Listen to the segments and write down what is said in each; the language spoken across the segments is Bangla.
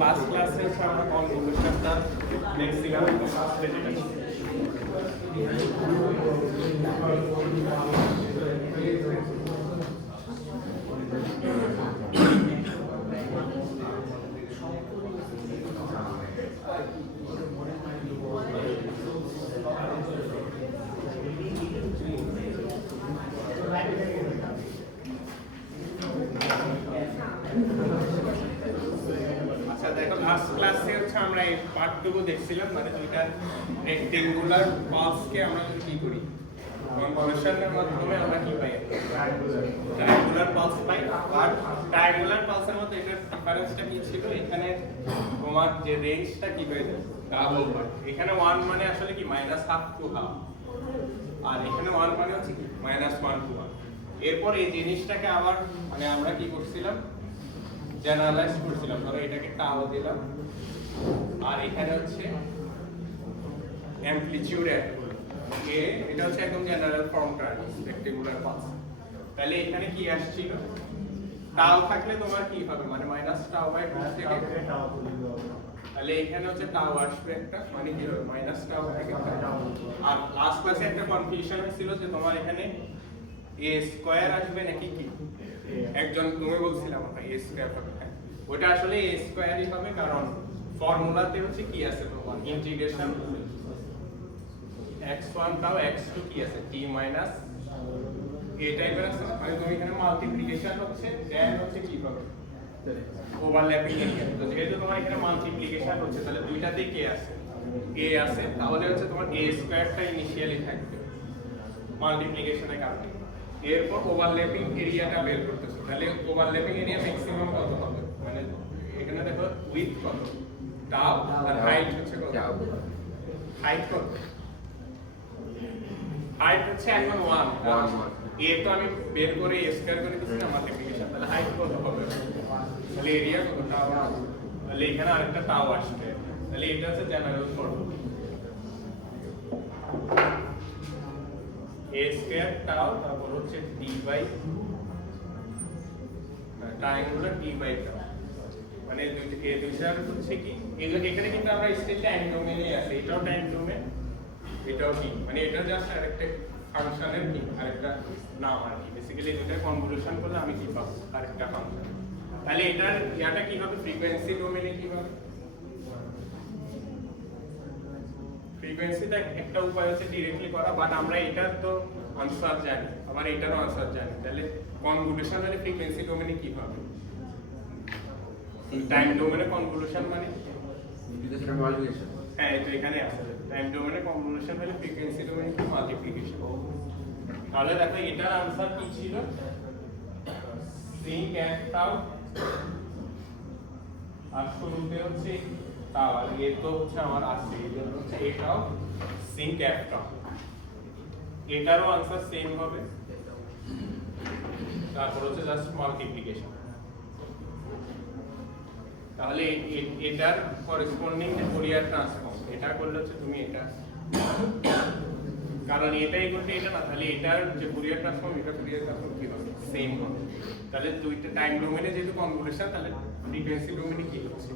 লাস্ট ক্লাসে আমরা কনভলিউশনটা দেখছিলাম ফার্স্টে যেটা লাস্ট ক্লাসে হচ্ছে আমরা এই পার্টটুকু দেখছিলাম, মানে দুইটা রেক্টেঙ্গুলার পালসকে আমরা কি করি, কনভলিউশনের মাধ্যমে আমরা কি পাই, ট্রায়াঙ্গুলার পালস পাই। আর ট্রায়াঙ্গুলার পালসের মধ্যে এটার ডিফারেন্সটা কি ছিল, এখানে তোমার যে রেঞ্জটা কি পেয়ে যায় ডাবল হয়। এখানে 1 মানে আসলে কি -1/2 টু 1/2, আর এখানে 1 মানে হচ্ছে কি -1 টু 1। এরপর এই জিনিসটাকে আবার মানে আমরা কি করছিলাম, জেনারেলাইজ করছিলাম। ধরো এটাকে টাও দিলাম, আর এখানে হচ্ছে অ্যামপ্লিটিউড এ, এটা হচ্ছে একদম জেনারেল ফর্মটা রেক্টেঙ্গুলার পালস। তাহলে এখানে কি আসছিল, টাও থাকলে তোমার কি হবে, মানে -τ/2 থেকে টাও, তাহলে এখানে হচ্ছে টাও আসবে একটা, মানে কি হবে -τ থেকে টাও। আর লাস্ট ক্লাসে একটা কনফিউশন ছিল যে তোমার এখানে a স্কয়ার আসবে নাকি কি, একজন তুমি বলছিলাম a স্কয়ার হবে। ওটা আসলে a স্কয়ারই হবে, কারণ ফর্মুলাতে হচ্ছে কি আছে তোমার ইন্টিগ্রেশন x1 টাও x2 কি আছে t মাইনাস a টাইপের আছে, মানে তুমি এখানে মাল্টিপ্লিকেশন হচ্ছে দেন হচ্ছে কি হবে ওভারল্যাপিং এরিয়া। তো যেহেতু তোমার এখানে মাল্টিপ্লিকেশন হচ্ছে, তাহলে দুইটাতেই কে আছে, a আছে, তাহলে হচ্ছে তোমার a স্কয়ারটা ইনিশিয়ালি থাকবে মাল্টিপ্লিকেশনের কারণে। এরপর ওভারল্যাপিং এরিয়াটা বের করতেছো, তাহলে ওভারল্যাপিং এরিয়া ম্যাক্সিমাম কত হবে, মানে এখানে দেখো উইথ কত টাও, আর হাইট হচ্ছে কত, হাইট কত, হাইট হচ্ছে এখন 1 এ তো আমি বের করে স্কয়ার করে দিচ্ছি না মাল্টিপ্লিকেশন, তাহলে হাইট কত হবে, তাহলে এরিয়া কত টাও, তাহলে এখানে আরেকটা টাও আসবে, তাহলে এটা হচ্ছে জেনারেল ফর্মুলা a স্কয়ার টাও, তারপর হচ্ছে d by triangular d by tau, মানে এই দুইটার হচ্ছে কি এখানে কিন্তু আমরা স্টেট টাইম ডোমেইনে আছে, এটাও টাইম ডোমেইন, এটাও কি, মানে এটা জাস্ট আরেকটা ফাংশনের কি আরেকটা নাম আর কি। বেসিক্যালি দুটো কনভলিউশন করলে আমি কি পাবো, আরেকটা ফাংশন। তাহলে এটার ইয়াটা কি হবে, ফ্রিকোয়েন্সি ডোমেইনে কি হবে, ফ্রিকোয়েন্সিটা একটা উপায় হচ্ছে ডাইরেক্টলি করা, বাট আমরা এটার তো আনসার জানি, আবার এটারও আনসার জানি। তাহলে কনভলিউশন মানে ফ্রিকোয়েন্সি ডোমেইনে কি হবে, টাইম ডোমেইনে কনভলিউশন মানে মাল্টিপ্লিকেশন, হ্যাঁ তো এখানে আছে টাইম ডোমেইনে কনভলিউশন মানে ফ্রিকোয়েন্সি ডোমেইনে কি মাল্টিপ্লিকেশন। তাহলে দেখো এটার আনসার কি ছিল, সিঙ্ক এফ টাও, আর শুরুতে হচ্ছে টাও, আর এ তো হচ্ছে আমার আছে, এটা হচ্ছে এটাও সিঙ্ক এফ টাও, এটারও আনসার সেম হবে, তারপর হচ্ছে জাস্ট মাল্টিপ্লিকেশন। তাহলে এটার করেসপন্ডিং যে ফুরিয়ার ট্রান্সফর্ম, এটা করলে হচ্ছে তুমি এটা, কারণ এটাই করতে এটা না, তাহলে এটার যে ফুরিয়ার ট্রান্সফর্ম, এটা ফুরিয়ার ট্রান্সফর্ম কি হবে, সেম হবে। তাহলে দুইটা টাইম ডোমেইনে যেহেতু কনভলিউশন, তাহলে ফ্রিকোয়েন্সি ডোমেইনে কি হচ্ছে,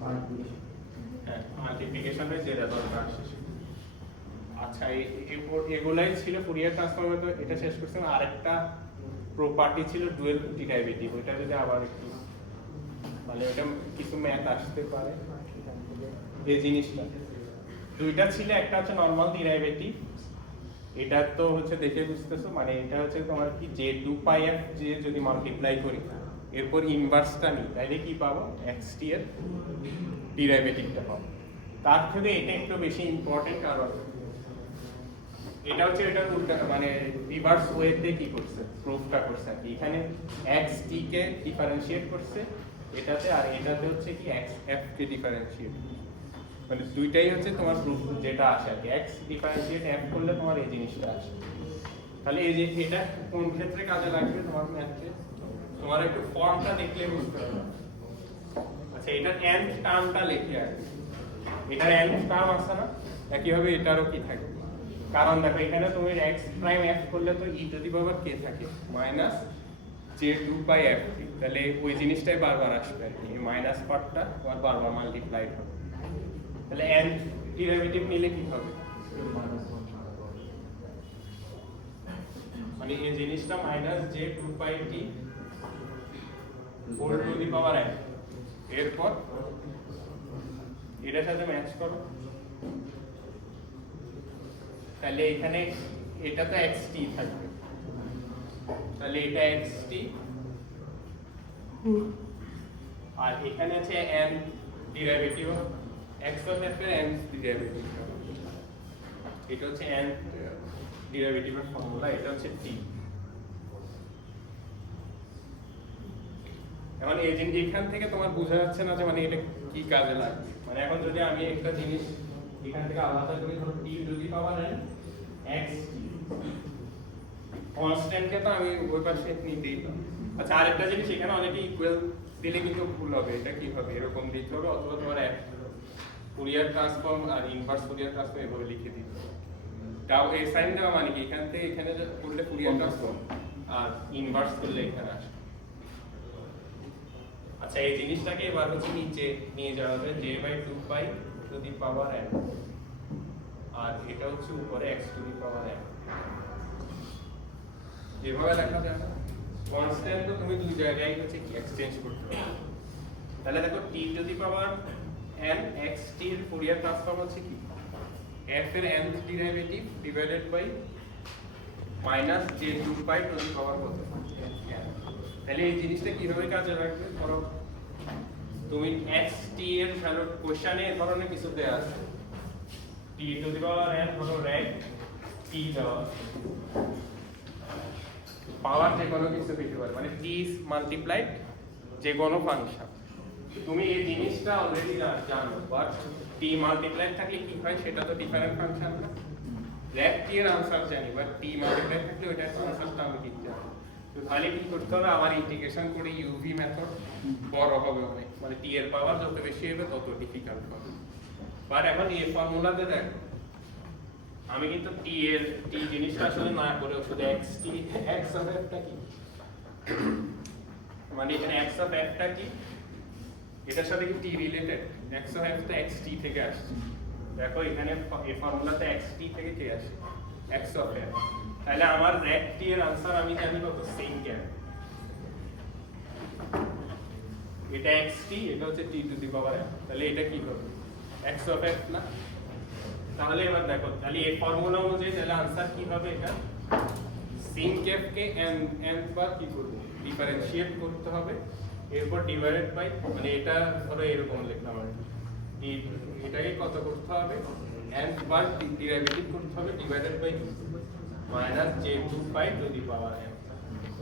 হ্যাঁ মাল্টিপ্লিকেশনে যেটা দরকার শেষ। আচ্ছা এগুলাই ছিল ফুরিয়ার ট্রান্সফর্মের। তো এটা শেষ করছিলাম, আরেকটা প্রপার্টি ছিল ডুয়াল ডেরিভেটিভ, ওটা যদি আবার একটু মানে এটা কিছু ম্যাথ আসতে পারে, এই জিনিসটা দুইটা ছিল, একটা হচ্ছে নরমাল ডেরিভেটিভ, এটা তো হচ্ছে দেখে বুঝতেছো, মানে এটা হচ্ছে তোমার কি j2πf যে যদি মাল্টিপ্লাই করি এরপর ইনভার্সটা নিই, তাইলে কি পাবো, xt এর ডেরিভেটিভটা পাবো। তার থেকে এটা একটু বেশি ইম্পর্টেন্ট, কারণ এটা হচ্ছে এটা উল্টা, মানে রিভার্স ওয়েতে কি করছে, প্রুফটা করছে আর কি। এখানে xt কে ডিফারেনশিয়েট করছে এটাতে, আর এটাতে হচ্ছে কি xf কে ডিফারেনশিয়েট। মানে দুইটাই হচ্ছে তোমার প্রুফ যেটা আসে আর কি, এক্স ডিফারেন্সিয়েট এফ করলে তোমার এই জিনিসটা আসে। তাহলে এই যে এটা কোন ক্ষেত্রে কাজে লাগবে তোমার ম্যাথে, তোমার একটু ফর্মটা দেখলে বুঝতে পারবে। আচ্ছা এটার nth টার্মটা লিখে আর কি, এটার nth টার্ম আছে না, একইভাবে এটারও কি থাকে, কারণ দেখো এখানে তুমি x প্রাইম f করলে তো e to the power k থাকে মাইনাস j2 বাই f, তাহলে ওই জিনিসটাই বারবার আসবে আর কি, এই মাইনাস পার্টটা তোমার বারবার মাল্টিপ্লাইড হবে। তাহলে nth ডেরিভেটিভ নিলে কি হবে, মানে এই জিনিসটা minus j2 by t whole to the power n, এরপর এটার সাথে ম্যাচ করো, তাহলে এখানে এটা তো xt থাকবে, তাহলে এটা xt আর এখানে আছে n derivative x of f এর n ডেরিভেটিভ, এটা হচ্ছে n ডেরিভেটিভের ফর্মুলা, এটা হচ্ছে t। এখন এই জিনিস এখান থেকে তোমার বোঝা যাচ্ছে না যে মানে এটা কি কাজে লাগবে, মানে এখন যদি আমি একটা জিনিস এখান থেকে আলাদা করি, ধরো t to the power n x constant কে তো আমি ওই পাশে নিতেই পারি। আচ্ছা আরেকটা জিনিস, এখানে অনেকে ইকুয়াল দিলে কিন্তু ভুল হবে, এটা কি হবে এরকম দিতে হবে, অথবা তোমার ফুরিয়ার ট্রান্সফর্ম আর ইনভার্স ফুরিয়ার ট্রান্সফর্ম এভাবে লিখে দিতে হবে। তাও এই সাইন দেওয়া মানে কি এখান থেকে এখানে করলে ফুরিয়ার ট্রান্সফর্ম আর ইনভার্স করলে এখানে আসবে। আচ্ছা এই জিনিসটাকে এবার হচ্ছে নিচে নিয়ে যাওয়া হবে j/2 pi to the power n, আর এটা হচ্ছে উপরে x two the power n, এভাবে লেখা যায় না। কনস্ট্যান্ট তো তুমি দুই জায়গায় হচ্ছে কি এক্সচেঞ্জ করতে পারো। তাহলে দেখো t to the power n xt এর ফুরিয়ার ট্রান্সফর্ম হচ্ছে কি f এর nth derivative divided by minus j2 pi to the power কত n। তাহলে এই জিনিসটা কিভাবে কাজে লাগবে, ধরো তুমি xt এর ভ্যালু কোশ্চেনে এই ধরনের কিছু দেয়া আছে, t to the power n হলো র‍্যাক t দেওয়া, পাওয়ার যে কোনো কিছু পেতে পারে, মানে t মাল্টিপ্লাইড যে কোনো ফাংশন। তুমি এই জিনিসটা অলরেডি জানো, বাট t মাল্টিপ্লাইড থাকলে কি হয় সেটা তো ডিফারেন্ট ফাংশন না, র‍্যাক t এর आंसर জানি, বাট t মাল্টিপ্লাইড থাকলে ওটার आंसरটা আমি ঠিক জানি। তো তাহলে কি করতে হবে, আবার ইন্টিগ্রেশন করে uv মেথড বড় হবে অনেক, মানে t এর পাওয়ার যত বেশি হবে তত ডিফিকাল্ট হবে। বাট এখন এই ফর্মুলাতে দেখো আমি কিন্তু t এর t জিনিসটা আসলে না করে শুধু xt x অফ f টা কি, মানে এখানে x অফ f টা কি, এটার সাথে কি t related, x of f তো xt থেকে আসছে, দেখো এখানে এই ফর্মুলাতে xt থেকে কে আসে x অফ f, তাহলে আমার র‍্যাক t এর आंसर আমি জানি কত সেম কেন, এটা xt এটা হচ্ছে t to the power f, তাহলে এটা কি হবে x অফ f না। তাহলে এবার দেখো তাহলে এই ফর্মুলা অনুযায়ী তাহলে आंसर কি হবে, এটা sin f কে n বার কি করব ডিফারেন্সিয়েট করতে হবে, এরপর ডিভাইডেড বাই, মানে এটা ধরো এরকম লিখলাম আর কি, এটাকে কত করতে হবে n বার ডেরিভেটিভ করতে হবে divided by minus j2 pi to the power n,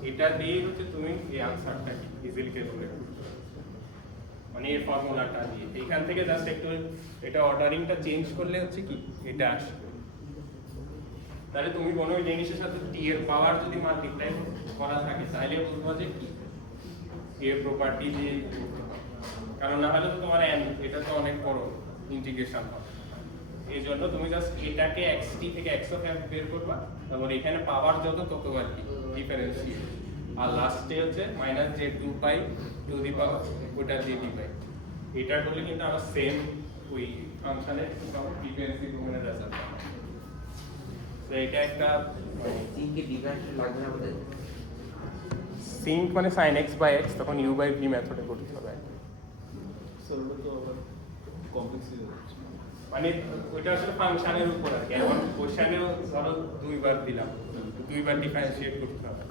এটা দিয়ে হচ্ছে তুমি এই आंसरটা কি ইজিলি ক্যালকুলেট করতে পারবে, মানে এই ফর্মুলাটা দিয়ে এখান থেকে জাস্ট একটু এটা অর্ডারিংটা চেঞ্জ করলে হচ্ছে কি এটা আসবে। তাহলে তুমি কোনো জিনিসের সাথে t এর পাওয়ার যদি মাল্টিপ্লাই করা থাকে তাহলে বুঝবা যে কি এর প্রপার্টি দিয়ে করতে হবে, কারণ না হলে তো তোমার n এটা তো অনেক বড় ইন্টিগ্রেশন হবে, এই জন্য তুমি জাস্ট এটাকে xt থেকে x অফ f বের করবা, তারপর এখানে পাওয়ার যত তত আর কি ডিফারেন্সিয়েট, আর লাস্টে হচ্ছে minus j2 pi to the পাওয়ার ওটা দিয়ে ডিভাইড, এটা করলে কিন্তু আমরা সেম ওই ফাংশনের ফ্রিকোয়েন্সি ডোমেনের রেজাল্ট পাবো। তো এটা একটা সিঙ্ক এর ডিফারেন্স লাগবে না বলে, সিঙ্ক মানে sin x বাই x, তখন u বাই v মেথডে করতে হবে, স্যার ওটা তো আবার কমপ্লেক্স হয়ে যাচ্ছে, মানে ওইটা আসলে ফাংশনের উপর আর কি। এখন কোশ্চেনে ধরো দুইবার দিলাম, দুইবার ডিফারেন্সিয়েট করতে হবে,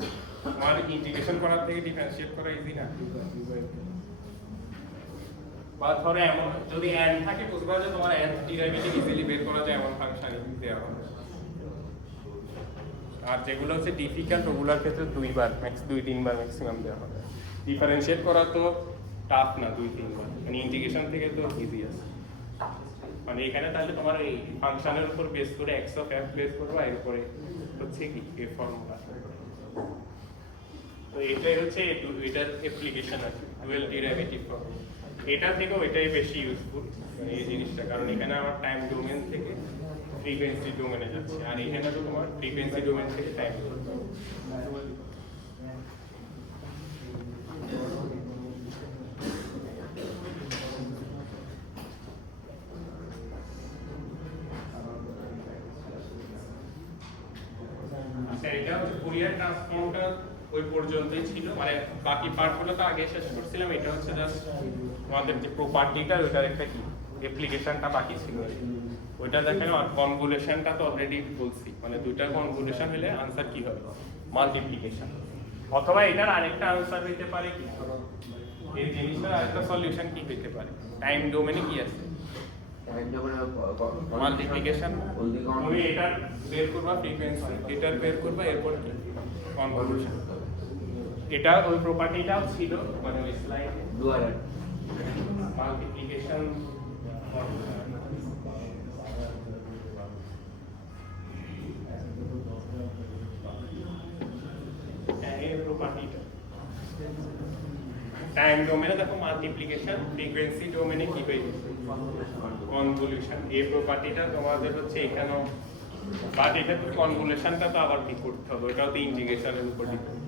তোমার ইন্টিগ্রেশন করার থেকে ডিফারেন্সিয়েট করা ইজি না, বা ধরো এমন যদি n থাকে বুঝবা যে তোমার n ডেরিভেটিভ ইজিলি বের করা যায় এমন ফাংশন দেওয়া হবে, আর যেগুলো হচ্ছে ডিফিকাল্ট ওগুলোর ক্ষেত্রে দুইবার ম্যাক্স 2-3 বার ম্যাক্সিমাম দেওয়া হবে। ডিফারেন্সিয়েট করা তো টাফ না 2-3 বার, মানে ইন্টিগ্রেশন থেকে তো ইজি আছে। মানে এখানে তাহলে তোমার এই ফাংশনের উপর বেস করে x অফ f বেস করবো, এর উপরে হচ্ছে কি এই ফর্মুলা। তো এটাই হচ্ছে এটার অ্যাপ্লিকেশন আছে, ডুয়াল ডেরিভেটিভ ফর্ম। এটা থেকেও এটাই বেশি ইউজফুল মানে এই জিনিসটা, কারণ এখানে আমার টাইম ডোমেন থেকে ফ্রিকোয়েন্সি ডোমেনে যাচ্ছে, আর এখানে তো তোমার ফ্রিকোয়েন্সি ডোমেন থেকে টাইম। আচ্ছা, এটা হচ্ছে ফুরিয়ার ট্রান্সফর্মটা ওই পর্যন্তই ছিল, মানে বাকি পার্টগুলো তো আগে শেষ করছিলাম। এটা হচ্ছে জাস্ট আমাদের যে প্রপার্টিটা ওইটার একটা কি অ্যাপ্লিকেশনটা বাকি ছিল, ওইটা দেখেন। আর কনভলিউশনটা তো অলরেডি বলছি, মানে দুইটা কনভলিউশন হলে আনসার কি হবে, মাল্টিপ্লিকেশন। অথবা এটার আরেকটা আনসার হইতে পারে কি, এই জিনিসটার আরেকটা সলিউশন কি হইতে পারে, টাইম ডোমেনে কি আছে, মাল্টিপ্লিকেশন। তুমি এটার বের করবা ফ্রিকোয়েন্সি, এটার বের করবা, এরপর কি কনভলিউশন। এটা ওই প্রপার্টিটাও ছিল মানে ওই স্লাইডে, মাল্টিপ্লিকেশন এর প্রপার্টিটা। টাইম ডোমেনে দেখো মাল্টিপ্লিকেশন, ফ্রিকোয়েন্সি ডোমেনে কি হয়েছে কনভলিউশন। এই প্রপার্টিটা তোমাদের হচ্ছে এখানেও, বাট এটা তো কনভলিউশনটা তো আবার কি করতে হবে, ওটাও তো ইন্টিগ্রেশনের উপর ডিপেন্ড।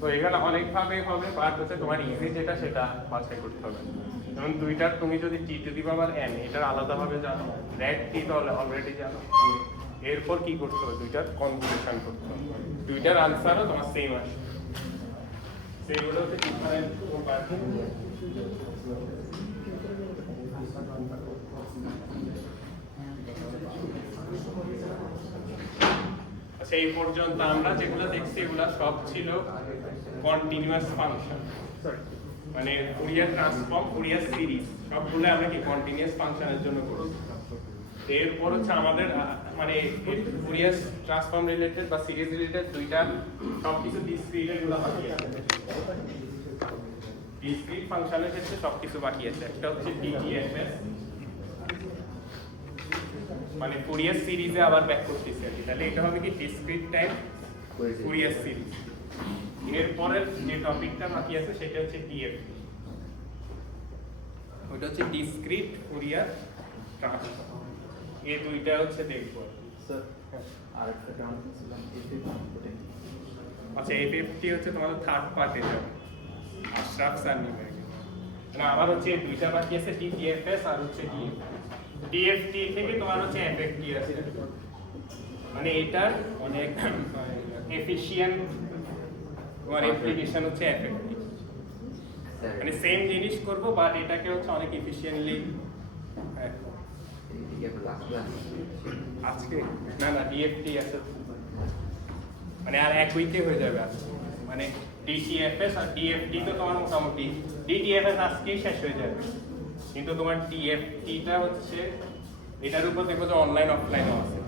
তো এখানে অনেকভাবে হবে, বাট হচ্ছে তোমার ইজি যেটা সেটা বাছাই করতে হবে। যেমন দুইটার তুমি যদি টি টু দি পাওয়ার n এটার আলাদাভাবে জানো, রেড টি তো অলরেডি জানো, এরপর কি করতে হবে, দুইটার কনভলিউশন করতে হবে, দুইটার আনসারও তোমার সেম আসে। সেগুলো হচ্ছে ডিফারেন্ট প্রপার্টি। আচ্ছা, এই পর্যন্ত আমরা যেগুলো দেখছি এগুলা সব ছিল কন্টিনিউয়াস ফাংশন, মানে ফুরিয়ার ট্রান্সফর্ম, ফুরিয়ার সিরিজ সবগুলো আমরা কি কন্টিনিউয়াস ফাংশনের জন্য করছি। এরপর হচ্ছে আমাদের মানে ফুরিয়ার ট্রান্সফর্ম রিলেটেড বা সিরিজ রিলেটেড দুইটা সবকিছু ডিসক্রিট এগুলো বাকি আছে। ডিসক্রিট ফাংশনের ক্ষেত্রে সবকিছু বাকি আছে। একটা হচ্ছে ডিটিএফএস, মানে ফুরিয়ার সিরিজে আবার ব্যাক করতেছি আর কি। তাহলে এটা হবে কি ডিসক্রিট টাইম ফুরিয়ার সিরিজ। এরপরের যে টপিকটা বাকি আছে সেটা হচ্ছে ডিএফটি, ওটা হচ্ছে ডিসক্রিট ফুরিয়ার ট্রান্সফর্ম। এই দুইটা হচ্ছে দেখব স্যার। আরেকটা টার্ম ছিলাম এফএফটি। আচ্ছা, এফএফটি হচ্ছে তোমাদের থার্ড পার্টে যাবে, আশরাফস আর নিউমেরিক্যাল। না, আবার হচ্ছে দুইটা বাকি আছে, ডিটিএফএস আর হচ্ছে ডিএফটি থেকে তোমার হচ্ছে এফএফটি আছে, মানে এটার অনেক এফিশিয়েন্ট তোমার অ্যাপ্লিকেশন হচ্ছে এফএফটি। মানে সেম জিনিস করব, বাট এটাকে হচ্ছে অনেক এফিশিয়েন্টলি। আজকে না না ডিএফটি আছে, মানে আর এক উইকে হয়ে যাবে আজকে। মানে ডিটিএফএস আর ডিএফটি তো তোমার মোটামুটি, ডিটিএফএস আজকেই শেষ হয়ে যাবে, কিন্তু তোমার ডিএফটিটা হচ্ছে এটার উপর দেখো যে অনলাইন অফলাইনও আছে।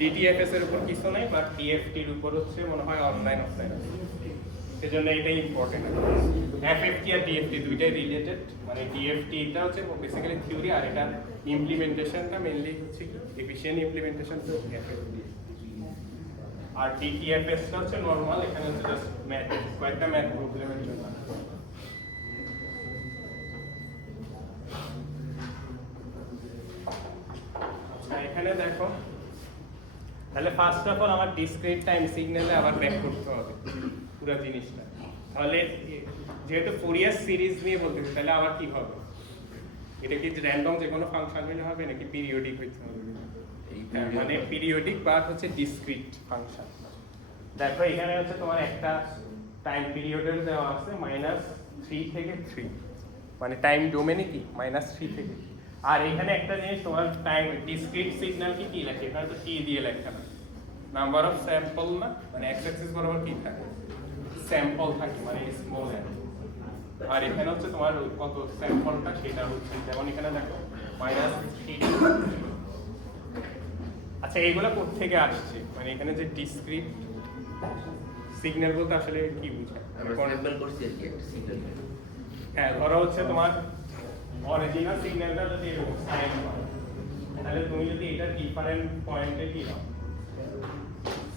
ডিটিএফএস এর উপর কিছু নাই, বাট ডিএফটির উপর হচ্ছে মনে হয় অনলাইন অফলাইন আছে, সেজন্য এটাই ইম্পর্টেন্ট। এফএফটি আর ডিএফটি দুইটাই রিলেটেড, মানে ডিএফটি এটা হচ্ছে বেসিক্যালি থিওরি, আর এটা ইমপ্লিমেন্টেশনটা মেইনলি হচ্ছে এফিশিয়েন্ট ইমপ্লিমেন্টেশন তো এফএফটি। আর ডিটিএফএসটা হচ্ছে নরমাল, এখানে হচ্ছে জাস্ট ম্যাথ, কয়েকটা ম্যাথ প্রবলেমের জন্য। আচ্ছা, এখানে দেখো তাহলে ফার্স্ট অফ অল আমার ডিসক্রিট টাইম সিগন্যালে আবার ব্যাক করতে হবে পুরো জিনিসটা। তাহলে যেহেতু ফুরিয়ার সিরিজ নিয়ে বলতেছি, তাহলে আবার কি হবে, এটা কি র্যান্ডম যে কোনো ফাংশন হলে হবে নাকি পিরিয়ডিক হইতে হবে? মানে পিরিয়ডিক বা হচ্ছে ডিসক্রিট ফাংশন। দেখো এখানে হচ্ছে তোমার একটা টাইম পিরিয়ডের দেওয়া আছে -3 থেকে 3, মানে টাইম ডোমেনে কি -3 থেকে। আর এখানে একটা জিনিস তোমার টাইম ডিসক্রিট সিগন্যাল কি লেখে, এখানে তো টি দিয়ে লেখা না, নাম্বার অফ স্যাম্পল না, মানে এক্স অ্যাক্সিস বরাবর কি থাকে স্যাম্পল থাকে, মানে স্মল এন। আর এখানে হচ্ছে তোমার কত স্যাম্পলটা সেটা হচ্ছে, যেমন এখানে দেখো -3। আচ্ছা, এইগুলো কোথা থেকে আসছে, মানে এখানে যে ডিসক্রিট সিগন্যাল বলতে আসলে কি বোঝায়? আমরা স্যাম্পল করছি আর কি একটা সিগন্যাল। হ্যাঁ, ধরো হচ্ছে তোমার অরিজিনাল সিগন্যালটা যদি এরকম সাইন হয় তাহলে তুমি যদি এটা ডিফারেন্ট পয়েন্টে কি নাও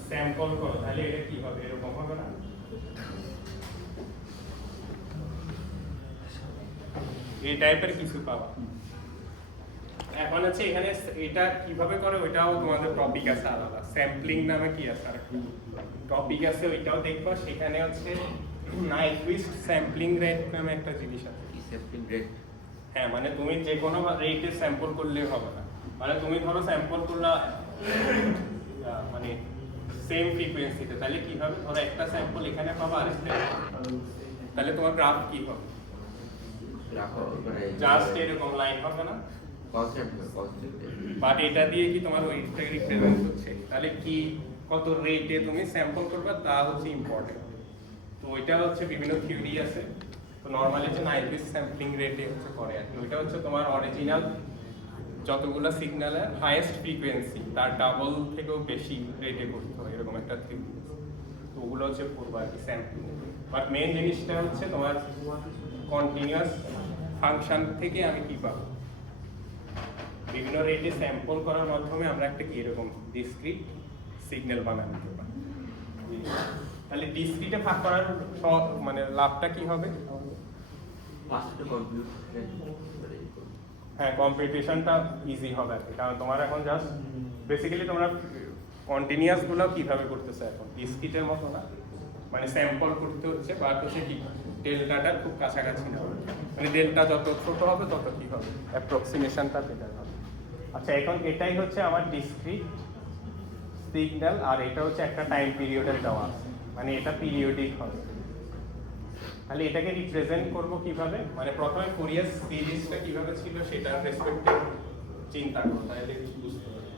স্যাম্পল করো তাহলে এটা কি হবে এরকম হবে না এই টাইপের কিছু পাবা এখন হচ্ছে এখানে এটা কিভাবে করে ওইটাও তোমাদের টপিক আছে আলাদা স্যাম্পলিং নামে কি আছে আর টপিক আছে ওইটাও দেখবা সেখানে হচ্ছে নাইকুইস্ট স্যাম্পলিং রেট নামে একটা জিনিস আছে কি স্যাম্পলিং রেট? হ্যাঁ মানে তুমি যে কোনো রেটে স্যাম্পল করলেই হবে না মানে তুমি ধরো স্যাম্পল করলা মানে সেম ফ্রিকোয়েন্সিতে তাহলে কি হবে ধরো একটা স্যাম্পল এখানে পাবা আর তাহলে তোমার গ্রাফ কি হবে জাস্ট এরকম লাইন হবে না বাট এটা দিয়ে কি তোমার ওইটা রিপ্রেজেন্ট হচ্ছে তাহলে কি কত রেটে তুমি স্যাম্পল করবে তা হচ্ছে ইম্পর্টেন্ট তো ওইটা হচ্ছে বিভিন্ন থিওরি আছে তো নরমালি হচ্ছে নাইকুইস্ট স্যাম্পলিং রেটে হচ্ছে করে আর কি ওইটা হচ্ছে তোমার অরিজিনাল যতগুলো সিগন্যালের হাইয়েস্ট ফ্রিকোয়েন্সি তার ডাবল থেকেও বেশি রেটে করতে হয় এরকম একটা থিওরি তো ওগুলো হচ্ছে পূর্ব আর কি স্যাম্পলিং বাট মেইন জিনিসটা হচ্ছে তোমার কন্টিনিউয়াস ফাংশন থেকে আমি কি পাবো বিভিন্ন রেটে স্যাম্পল করার মাধ্যমে আমরা একটা কি এরকম ডিসক্রিট সিগন্যাল বানাতে পারি তাহলে ডিসক্রিটে ভাগ করার মানে লাভটা কি হবে হ্যাঁ কম্পিটিশনটা ইজি হবে আর কি কারণ তোমার এখন জাস্ট বেসিক্যালি তোমরা কন্টিনিউয়াস গুলো কিভাবে করতেছো এখন ডিসক্রিটের মতো না মানে স্যাম্পল করতে হচ্ছে বাট হচ্ছে কি ডেল্টাটা খুব কাছাকাছি না মানে ডেল্টা যত ছোট হবে তত কি হবে অ্যাপ্রক্সিমেশনটা বেটার হবে আচ্ছা এখন এটাই হচ্ছে আমার ডিসক্রিট সিগন্যাল আর এটা হচ্ছে একটা টাইম পিরিয়ডের দেওয়া আছে মানে এটা পিরিয়ডিক হবে তাহলে এটাকে রিপ্রেজেন্ট করব কিভাবে মানে প্রথমে ফুরিয়ার সিরিজটা কিভাবে ছিল সেটার রেসপেক্টে চিন্তা করো তাহলে বুঝতে পারবে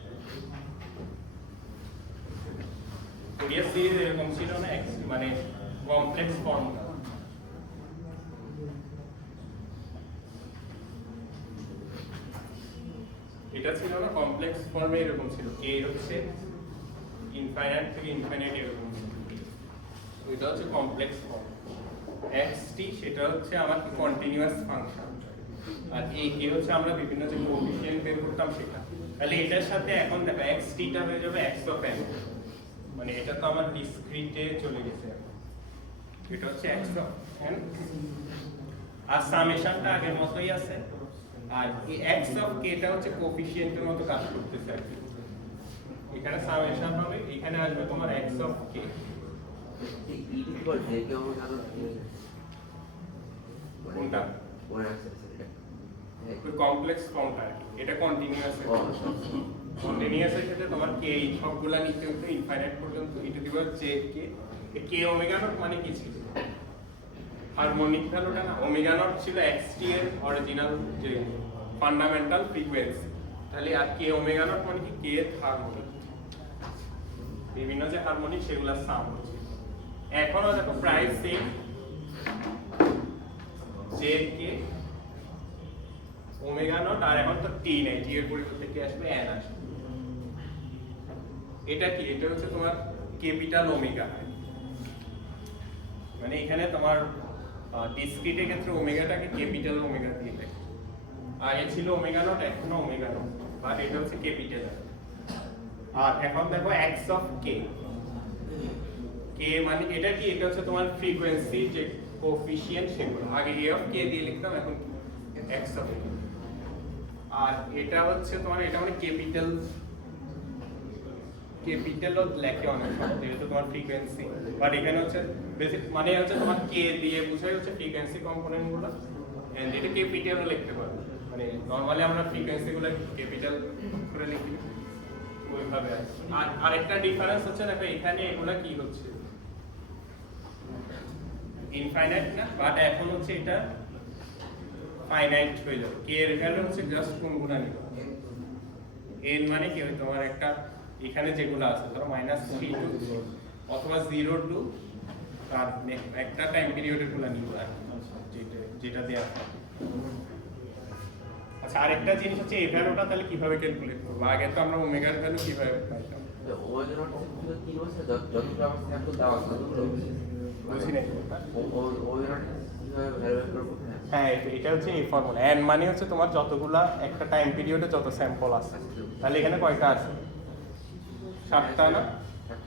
ফুরিয়ার সিরিজ এরকম ছিল না মানে কমপ্লেক্স ফর্মুলা এটা ছিল না কমপ্লেক্স ফর্মে এরকম ছিল কে হচ্ছে ইনফাইনাইট থেকে ইনফাইনাইট এরকম ছিল এটা হচ্ছে কমপ্লেক্স ফর্ম xt সেটা হচ্ছে আমার কন্টিনিউয়াস ফাংশন আর এই কে হচ্ছে আমরা বিভিন্ন যে কোএফিশিয়েন্ট বের করতাম সেটা তাহলে এটার সাথে এখন দেখো xt টা হয়ে যাবে x অফ n মানে এটা তো আমার ডিসক্রিটে চলে গেছে এখন এটা হচ্ছে x অফ n আর সামেশনটা আগের মতই আছে আর এই x অফ k টা হচ্ছে কোএফিশিয়েন্টের মতো কাজ করতেছে আর কি এখানে সামেশন হবে এখানে আসবে তোমার x অফ k কোনটা কমপ্লেক্স ফর্মটা এটা কন্টিনিউয়াস কন্টিনিউয়াসের ক্ষেত্রে তোমার k সবগুলা নিতে হতো ইনফাইনাইট পর্যন্ত কে k ওমেগা নট মানে কি ছিল হারমোনিক ভ্যালুটা না ওমেগা নট ছিল xt এর অরিজিনাল যে ফান্ডামেন্টাল ফ্রিকোয়েন্সি তাহলে আর k ওমেগা নট মানে কি k এর হারমোনিক বিভিন্ন যে হারমোনিক সেগুলোর সাম হচ্ছে এখনো দেখো প্রাইস same J K omega naught আর এখন তো টি নাই টি এর পরিবর্তে কি আসবে n আসবে এটা কি এটা হচ্ছে তোমার ক্যাপিটাল ওমেগা মানে এখানে তোমার ডিসক্রিটের ক্ষেত্রে ওমেগাটাকে ক্যাপিটাল ওমেগা দিয়ে দেয় আগে ছিল ওমেগা নট এখনো ওমেগা নট বাট এটা হচ্ছে ক্যাপিটাল আর এখন দেখো x অফ k k মানে এটা কি এটা হচ্ছে তোমার ফ্রিকোয়েন্সি যে কোএফিশিয়েন্ট সেগুলো আগে a অফ k দিয়ে লিখতাম এখন x অফ k আর এটা হচ্ছে তোমার এটা মানে ক্যাপিটাল ও লেখে অনেক সময় যেহেতু তোমার ফ্রিকোয়েন্সি বাট এখানে হচ্ছে বেসিক মানে হচ্ছে তোমার k দিয়ে বোঝাই হচ্ছে ফ্রিকোয়েন্সি কম্পোনেন্ট গুলো এন্ড এটা ক্যাপিটালও লিখতে পারো মানে নরমালি আমরা ফ্রিকোয়েন্সি গুলো ক্যাপিটাল করে লিখি ওইভাবে আর আরেকটা ডিফারেন্স হচ্ছে দেখো এখানে এগুলা কি হচ্ছে ইনফাইনাইট না বাট এখন হচ্ছে এটা ফাইনাইট হয়ে যাবে k এর ভ্যালু হচ্ছে জাস্ট কোন গুণা নিব n মানে কি হয় তোমার একটা এখানে যেগুলো আছে ধরো -3 টু অথবা 0 টু আর একটা টাইম পিরিয়ডের গুলো নিব আর যেটা দেয়া আছে আচ্ছা আরেকটা জিনিস হচ্ছে এই ভ্যালুটা তাহলে কিভাবে ক্যালকুলেট করব আগে তো আমরা ওমেগার ভ্যালু কিভাবে পাইতাম ওমেগা নট 3 বছর যতটা আমার স্যাম্পল দেওয়া আছে বুঝি নাই ওমেগা নট কিভাবে ভ্যালু করব হ্যাঁ এটা হচ্ছে এই ফর্মুলা n মানে হচ্ছে তোমার যতগুলা একটা টাইম পিরিয়ডে যত স্যাম্পল আছে তাহলে এখানে কয়টা আছে 7টা না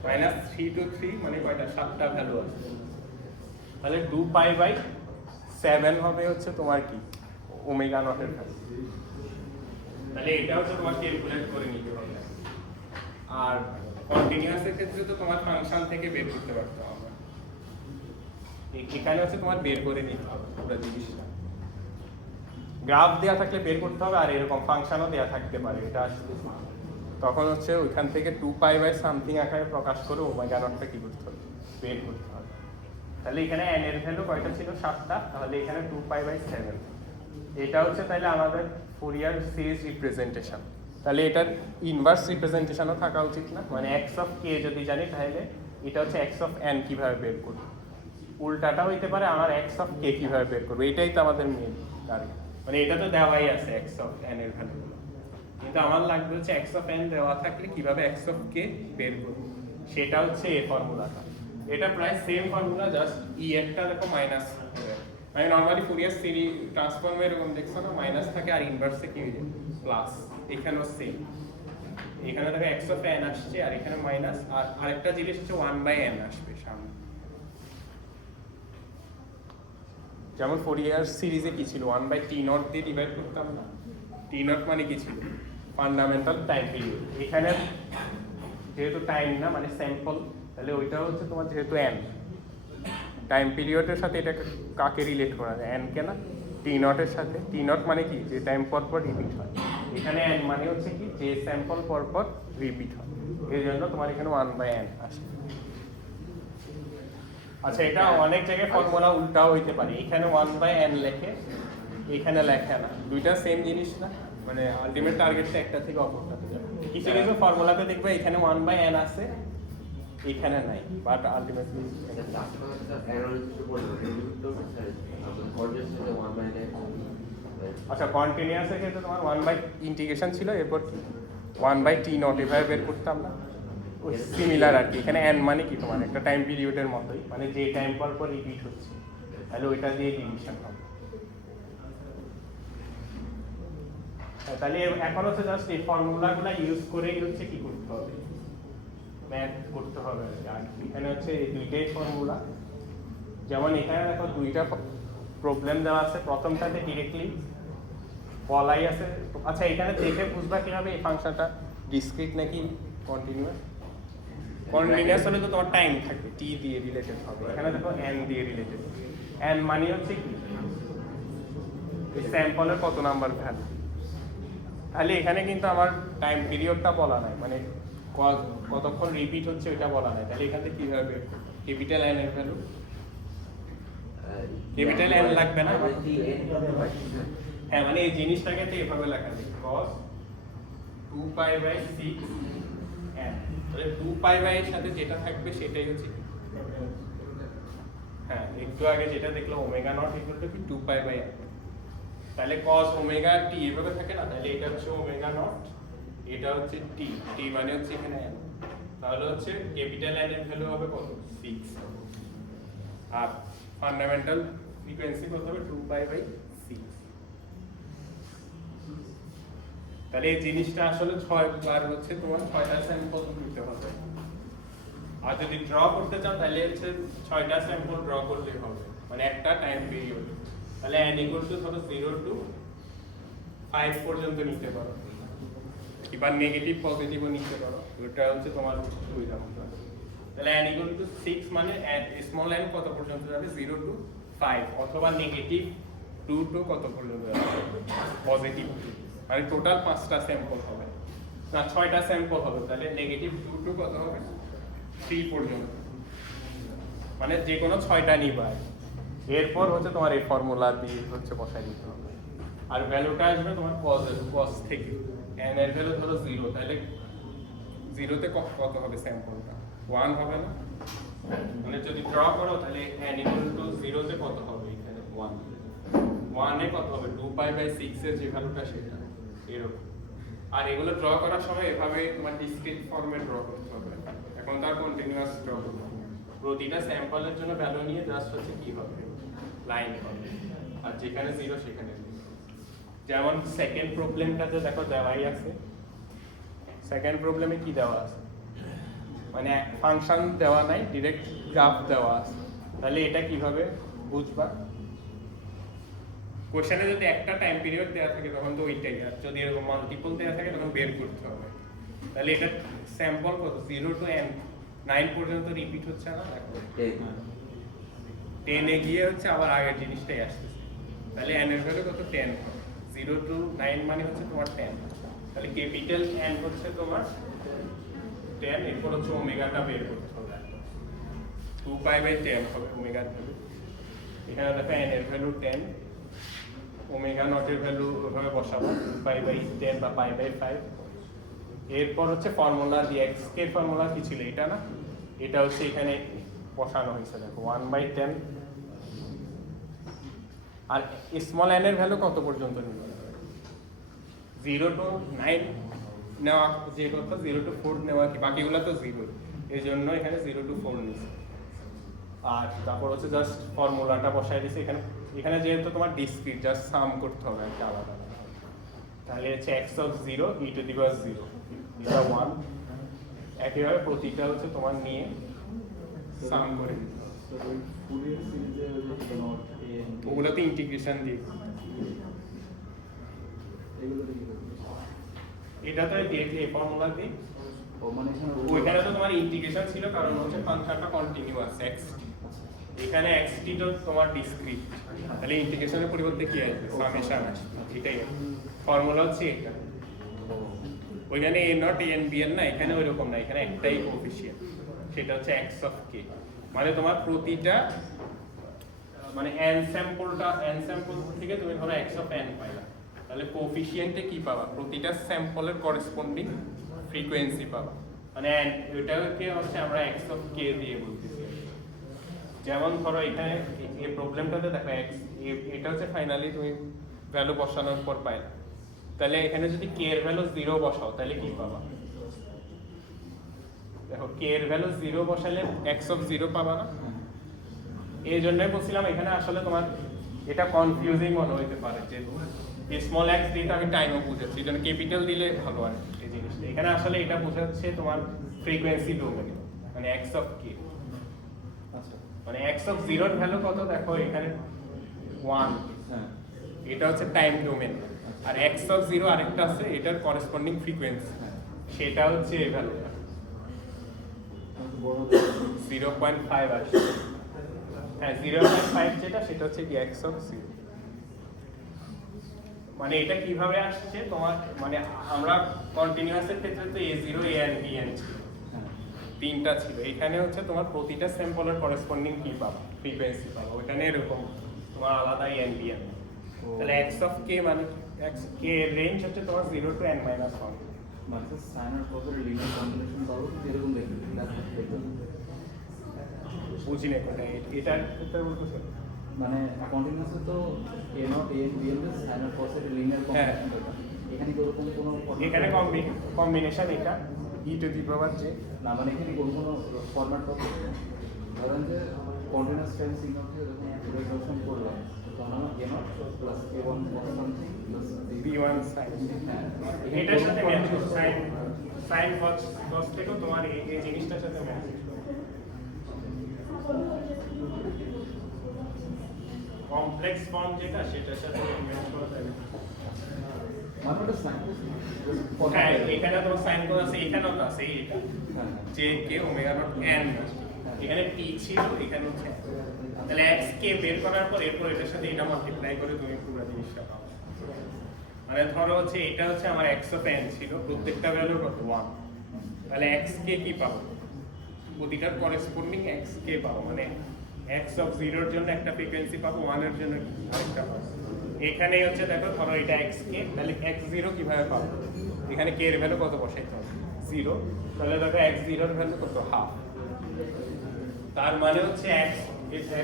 -3 to 3 মানে কয়টা 7টা ভ্যালু আছে তাহলে 2π/7 হবে হচ্ছে তোমার কি ওমেগা নটের ভ্যালু তাহলে এটা হচ্ছে তোমার ক্যালকুলেট করে নিতে হবে আর কন্টিনিউয়াসের ক্ষেত্রে তো তোমার ফাংশন থেকে বের করতে পারতো আমরা এখানে হচ্ছে তোমার বের করে নিতে হবে পুরো জিনিসটা গ্রাফ দেয়া থাকলে বের করতে হবে আর এরকম ফাংশনও দেয়া থাকতে পারে এটা আসলে তখন হচ্ছে ওইখান থেকে 2π/something আকারে প্রকাশ করে ওমেগা নটটা কি করতে হবে বের করতে হবে তাহলে এখানে n এর ভ্যালু কয়টা ছিল 7টা তাহলে এখানে 2π/7 এটা হচ্ছে তাহলে আমাদের ফুরিয়ার সিরিজ রিপ্রেজেন্টেশন তাহলে এটার ইনভার্স রিপ্রেজেন্টেশনও থাকা উচিত না মানে x অফ k যদি জানি তাহলে এটা হচ্ছে x অফ n কিভাবে বের করব উল্টাটা হইতে পারে আমার x অফ k কিভাবে বের করব এটাই তো আমাদের মেইন টার্গেট মানে এটা তো দেওয়াই আছে x অফ n এর ভ্যালু কিন্তু আমার লাগবে হচ্ছে x অফ n দেওয়া থাকলে কিভাবে x অফ k বের করব সেটা হচ্ছে এই ফর্মুলাটা এটা প্রায় সেম ফর্মুলা জাস্ট e একটা দেখো মাইনাস মানে নরমালি ফুরিয়ার সিরিজ ট্রান্সফর্মে এরকম দেখছো না মাইনাস থাকে আর ইনভার্সে কি হয়ে যায় প্লাস এখানেও সেম এখানে দেখো x অফ n আসছে আর এখানে মাইনাস আর আরেকটা জিনিস হচ্ছে 1/n আসবে সামনে যেমন ফুরিয়ার সিরিজে কি ছিল 1/t0 দিয়ে ডিভাইড করতাম না t0 মানে কি ছিল ফান্ডামেন্টাল টাইম পিরিয়ড এখানে যেহেতু টাইম না মানে স্যাম্পল তাহলে ওইটা হচ্ছে তোমার যেহেতু n টাইম পিরিয়ডের সাথে এটা কাকে রিলেট করা যায় n কে না t0 এর সাথে t0 মানে কি যে টাইম পর পর রিপিট হয় এখানে n মানে হচ্ছে কি যে স্যাম্পল পর পর রিপিট হয় এই জন্য তোমার এখানে 1/n আসে আচ্ছা এটা অনেক জায়গায় ফর্মুলা উল্টাও হইতে পারে এখানে 1/n লেখে এখানে লেখে না দুইটা সেম জিনিস না মানে আলটিমেট টার্গেটটা একটা থেকে অপরটাতে যাবে কিছু কিছু ফর্মুলাতে দেখবে এখানে 1/n আছে এখানে নাই বাট আলটিমেটলি আচ্ছা কন্টিনিউয়াসের ক্ষেত্রে তোমার 1 ইন্টিগ্রেশন ছিল এরপর কি 1/t0 এভাবে বের করতাম না ওই সিমিলার আর কি এখানে n মানে কি তোমার একটা টাইম পিরিয়ডের মতোই মানে যে টাইম পর পর রিপিট হচ্ছে তাহলে ওইটা দিয়ে ডিভিশন হবে তাহলে এখন হচ্ছে জাস্ট এই ফর্মুলাগুলো ইউজ করেই হচ্ছে কি করতে হবে ম্যাথ করতে হবে আর এখানে হচ্ছে এই দুইটাই ফর্মুলা যেমন এখানে দেখো দুইটা প্রবলেম দেওয়া আছে প্রথমটাতে ডিরেক্টলি বলাই আছে আচ্ছা এখানে দেখে বুঝবা কিভাবে এই ফাংশনটা ডিসক্রিট নাকি কন্টিনিউয়াস কন্টিনিউয়াস হলে তো তোমার টাইম থাকবে t দিয়ে রিলেটেড হবে এখানে দেখো n দিয়ে রিলেটেড n মানে হচ্ছে কি এই স্যাম্পলের কত নাম্বার ভ্যালু তাহলে এখানে কিন্তু আমার টাইম পিরিয়ডটা বলা নাই মানে কতক্ষণ রিপিট হচ্ছে ওইটা বলা নাই তাহলে এখান থেকে কিভাবে ক্যাপিটাল n এর ভ্যালু ক্যাপিটাল n লাগবে না হ্যাঁ মানে এই জিনিসটাকে তো এভাবে লেখা যায় cos 2π/6 n তাহলে 2π এর সাথে যেটা থাকবে সেটাই হচ্ছে হ্যাঁ একটু আগে যেটা দেখলো ওমেগা নট ইকুয়াল টু কি 2π/n তাহলে cos ওমেগা t এভাবে থাকে না তাহলে এটা হচ্ছে ওমেগা নট এটা হচ্ছে t t মানে হচ্ছে এখানে n তাহলে হচ্ছে ক্যাপিটাল n এর ভ্যালু হবে কত 6 আর ফান্ডামেন্টাল ফ্রিকোয়েন্সি কত হবে 2π/6 তাহলে এই জিনিসটা আসলে 6 বার হচ্ছে তোমার 6টা স্যাম্পল নিতে হবে আর যদি ড্র করতে চাও তাহলে হচ্ছে 6টা স্যাম্পল ড্র করলেই হবে মানে একটা টাইম পিরিয়ড তাহলে n ইকুয়াল টু ধরো 0 টু 5 পর্যন্ত নিতে পারো কিংবা নেগেটিভ পজিটিভও নিতে পারো ওটা হচ্ছে তোমার সুবিধা মতো তাহলে n ইকুয়াল টু 6 মানে স্মল n কত পর্যন্ত যাবে 0 টু 5 অথবা নেগেটিভ 2 টু কত পর্যন্ত যাবে পজিটিভ মানে টোটাল 5টা স্যাম্পল হবে না 6টা স্যাম্পল হবে তাহলে নেগেটিভ 2 টু কত হবে 3 পর্যন্ত মানে যে কোনো 6টা নিবা এরপর হচ্ছে তোমার এই ফর্মুলা দিয়ে হচ্ছে বসাই দিতে হবে আর ভ্যালুটা আসবে তোমার cos থেকে n এর ভ্যালু ধরো 0 তাহলে 0 তে কত হবে স্যাম্পলটা 1 হবে না মানে যদি ড্র করো তাহলে n ইকুয়াল টু 0 তে কত হবে এখানে 1 এ কত হবে 2π/6 এর যে ভ্যালুটা সেটা এরকম আর এগুলো ড্র করার সময় এভাবে তোমার ডিসক্রিট ফর্মে ড্র করতে হবে এখন তার কন্টিনিউয়াস ড্র করতে হবে প্রতিটা স্যাম্পলের জন্য ভ্যালু নিয়ে জাস্ট হচ্ছে কি হবে লাইন হবে আর যেখানে 0 সেখানে 0। যেমন সেকেন্ড প্রবলেমটাতে দেখো দেওয়াই আছে। সেকেন্ড প্রবলেমে কি দেওয়া আছে, মানে ফাংশন দেওয়া নাই, ডাইরেক্ট গ্রাফ দেওয়া আছে। তাহলে এটা কিভাবে বুঝবা? কোশ্চেনে যদি একটা টাইম পিরিয়ড দেওয়া থাকে তখন তো ওইটাই, আর যদি এরকম মাল্টিপল দেওয়া থাকে তখন বের করতে হবে। তাহলে এটা স্যাম্পল কত, 0 to n 9 পর্যন্ত রিপিট হচ্ছে না, দেখো 10 এ গিয়ে হচ্ছে আবার আগের জিনিসটাই আসতেছে। তাহলে n এর ভ্যালু কত, 10। 0 to 9 মানে হচ্ছে তোমার 10। তাহলে ক্যাপিটাল N হচ্ছে তোমার 10, এরপর হচ্ছে ওমেগাটা বের করতে হবে। 2π/10 হবে ওমেগার ভ্যালু। এখানে দেখো n এর ভ্যালু 10, ওমেগা নট এর ভ্যালু ওইভাবে বসাবো 2π/10 বা π/5। এরপর হচ্ছে ফর্মুলা দিয়ে x এর ফর্মুলা কি ছিল, এটা না, এটা হচ্ছে এখানে বসানো হয়েছে, দেখো 1/10। আর স্মল n এর ভ্যালু কত পর্যন্ত নিবে, 0 to 9 নেওয়া, যে কথা 0 to 4 নেওয়া, কি বাকিগুলো তো 0, এই জন্য এখানে 0 to 4 নিছে। আর তারপর হচ্ছে জাস্ট ফর্মুলাটা বসাই দিয়েছি এখানে। এখানে যেহেতু তোমার ডিসক্রিট, জাস্ট সাম করতে হবে একটা আলাদা। তাহলে হচ্ছে x of 0 e to the power 0, এটা 1। একইভাবে প্রতিটা হচ্ছে তোমার নিয়ে সাম করে দিতে হবে। ফুরিয়ার সিরিজে নট এন ওগুলোতে ইন্টিগ্রেশন দিয়ে, এগুলোতে কি করবে? এটা তো এই ফর্মুলা দিয়ে। ও মানে এখানে ওইখানে তো তোমার ইন্টিগ্রেশন ছিল, কারণ হচ্ছে ফাংশনটা কন্টিনিউয়াস xt। এখানে xt তো তোমার ডিসক্রিট, তাহলে ইন্টিগ্রেশনের পরিবর্তে কি আসবে, সামেশন আসবে। এটাই ফর্মুলা হচ্ছে এটা। ওইখানে a নট n bn না, এখানে ওইরকম না, এখানে একটাই কোএফিশিয়েন্ট, সেটা হচ্ছে x of k। মানে তোমার প্রতিটা মানে n স্যাম্পল থেকে তুমি ধরো x of n পাইলা, তাহলে কোএফিশিয়েন্টে কি পাবা, প্রতিটা স্যাম্পলের করেসপন্ডিং ফ্রিকোয়েন্সি পাবা। মানে এটাকে হচ্ছে আমরা x of k দিয়ে বলতেছি। যেমন ধরো এখানে এই প্রবলেমটাতে দেখো x, এটা হচ্ছে ফাইনালি তুমি ভ্যালু বসানোর পর পাইলা। তাহলে এখানে যদি k এর ভ্যালু 0 বসাও তাহলে কি পাবা, দেখো k এর ভ্যালু 0 বসালে x of 0 পাবা না। এই জন্যই বলছিলাম এখানে আসলে তোমার এটা কনফিউজিং মনে হইতে পারে, যে স্মল x দিয়ে তো আমি টাইমও বুঝাচ্ছি, এই জন্য ক্যাপিটাল দিলে ভালো হয় এই জিনিসটা। এখানে আসলে এটা বোঝাচ্ছে তোমার ফ্রিকোয়েন্সি ডোমেনে, মানে x of k। আচ্ছা মানে x of 0 এর ভ্যালু কত, দেখো এখানে 1, হ্যাঁ এটা হচ্ছে টাইম ডোমেন। আর x of 0 আরেকটা আছে, এটার করেসপন্ডিং ফ্রিকোয়েন্সি, সেটা হচ্ছে এই ভ্যালুটা বড় 0.5 আসে। হ্যাঁ 0.5 যেটা, সেটা হচ্ছে কি x of 0। মানে এটা কিভাবে আসছে তোমার, মানে আমরা কন্টিনিউয়াসের ক্ষেত্রে তো a0 an bn ছিল, হ্যাঁ তিনটা ছিল। এখানে হচ্ছে তোমার প্রতিটা স্যাম্পলের করেসপন্ডিং কি পাবা, ফ্রিকোয়েন্সি পাবা। ওখানে এরকম তোমার আলাদা an bn। তাহলে x of k মানে x k এর রেঞ্জ হচ্ছে তোমার 0 to n minus 1। মানে সাইন আর কসের লিনিয়ার কম্বিনেশন পাবো এরকম দেখতে বুঝি না কোনটা, এটার ক্ষেত্রে বলতেছো মানে কন্টিনিউয়াসে তো এ নট এন বি এর সাইন আর কসের লিনিয়ার কম্বিনেশন দরকার। এখানে কি ওরকম কোনো এখানে কম্বিনেশন এটা e to the power j। না, মানে এখানে কোনো ফরম্যাট পাবো। ধরেন যে কন্টিনিউয়াস টাইম সিগন্যাল দিয়ে যখন রিজলউশন করলাম তখন আমার A naught plus A one plus something plus b1 sin, এটার সাথে ম্যাচ করো, sin cos থেকেও তোমার এই জিনিসটার সাথে ম্যাচ করো। কমপ্লেক্স ফর্ম যেটা, সেটার সাথে ম্যাচ করা যাবে। মানে ওটা সাইন হ্যাঁ এখানে তো sin cos আছে, এখানেও তো আছে এটা হ্যাঁ যে k ওমেগা নট n, এখানে p ছিল, এখানে হচ্ছে। তাহলে x কে বের করার পর এরপর এটার সাথে এটা মাল্টিপ্লাই করে তুমি পুরো জিনিসটা পাবে। মানে ধরো হচ্ছে এটা হচ্ছে আমার x of n ছিল, প্রত্যেকটা ভ্যালু কত 1। তাহলে x কে কি পাবো, প্রতিটার করেসপন্ডিং x কে পাবো। মানে x of 0 এর জন্য একটা ফ্রিকোয়েন্সি পাবো, 1 এর জন্য আরেকটা পাবো। এখানে হচ্ছে দেখো ধরো এটা x কে, তাহলে x0 কিভাবে পাবো, এখানে k এর ভ্যালু কত বসাইতে হবে 0। তাহলে দেখো x0 এর ভ্যালু কত, হাফ। তার মানে হচ্ছে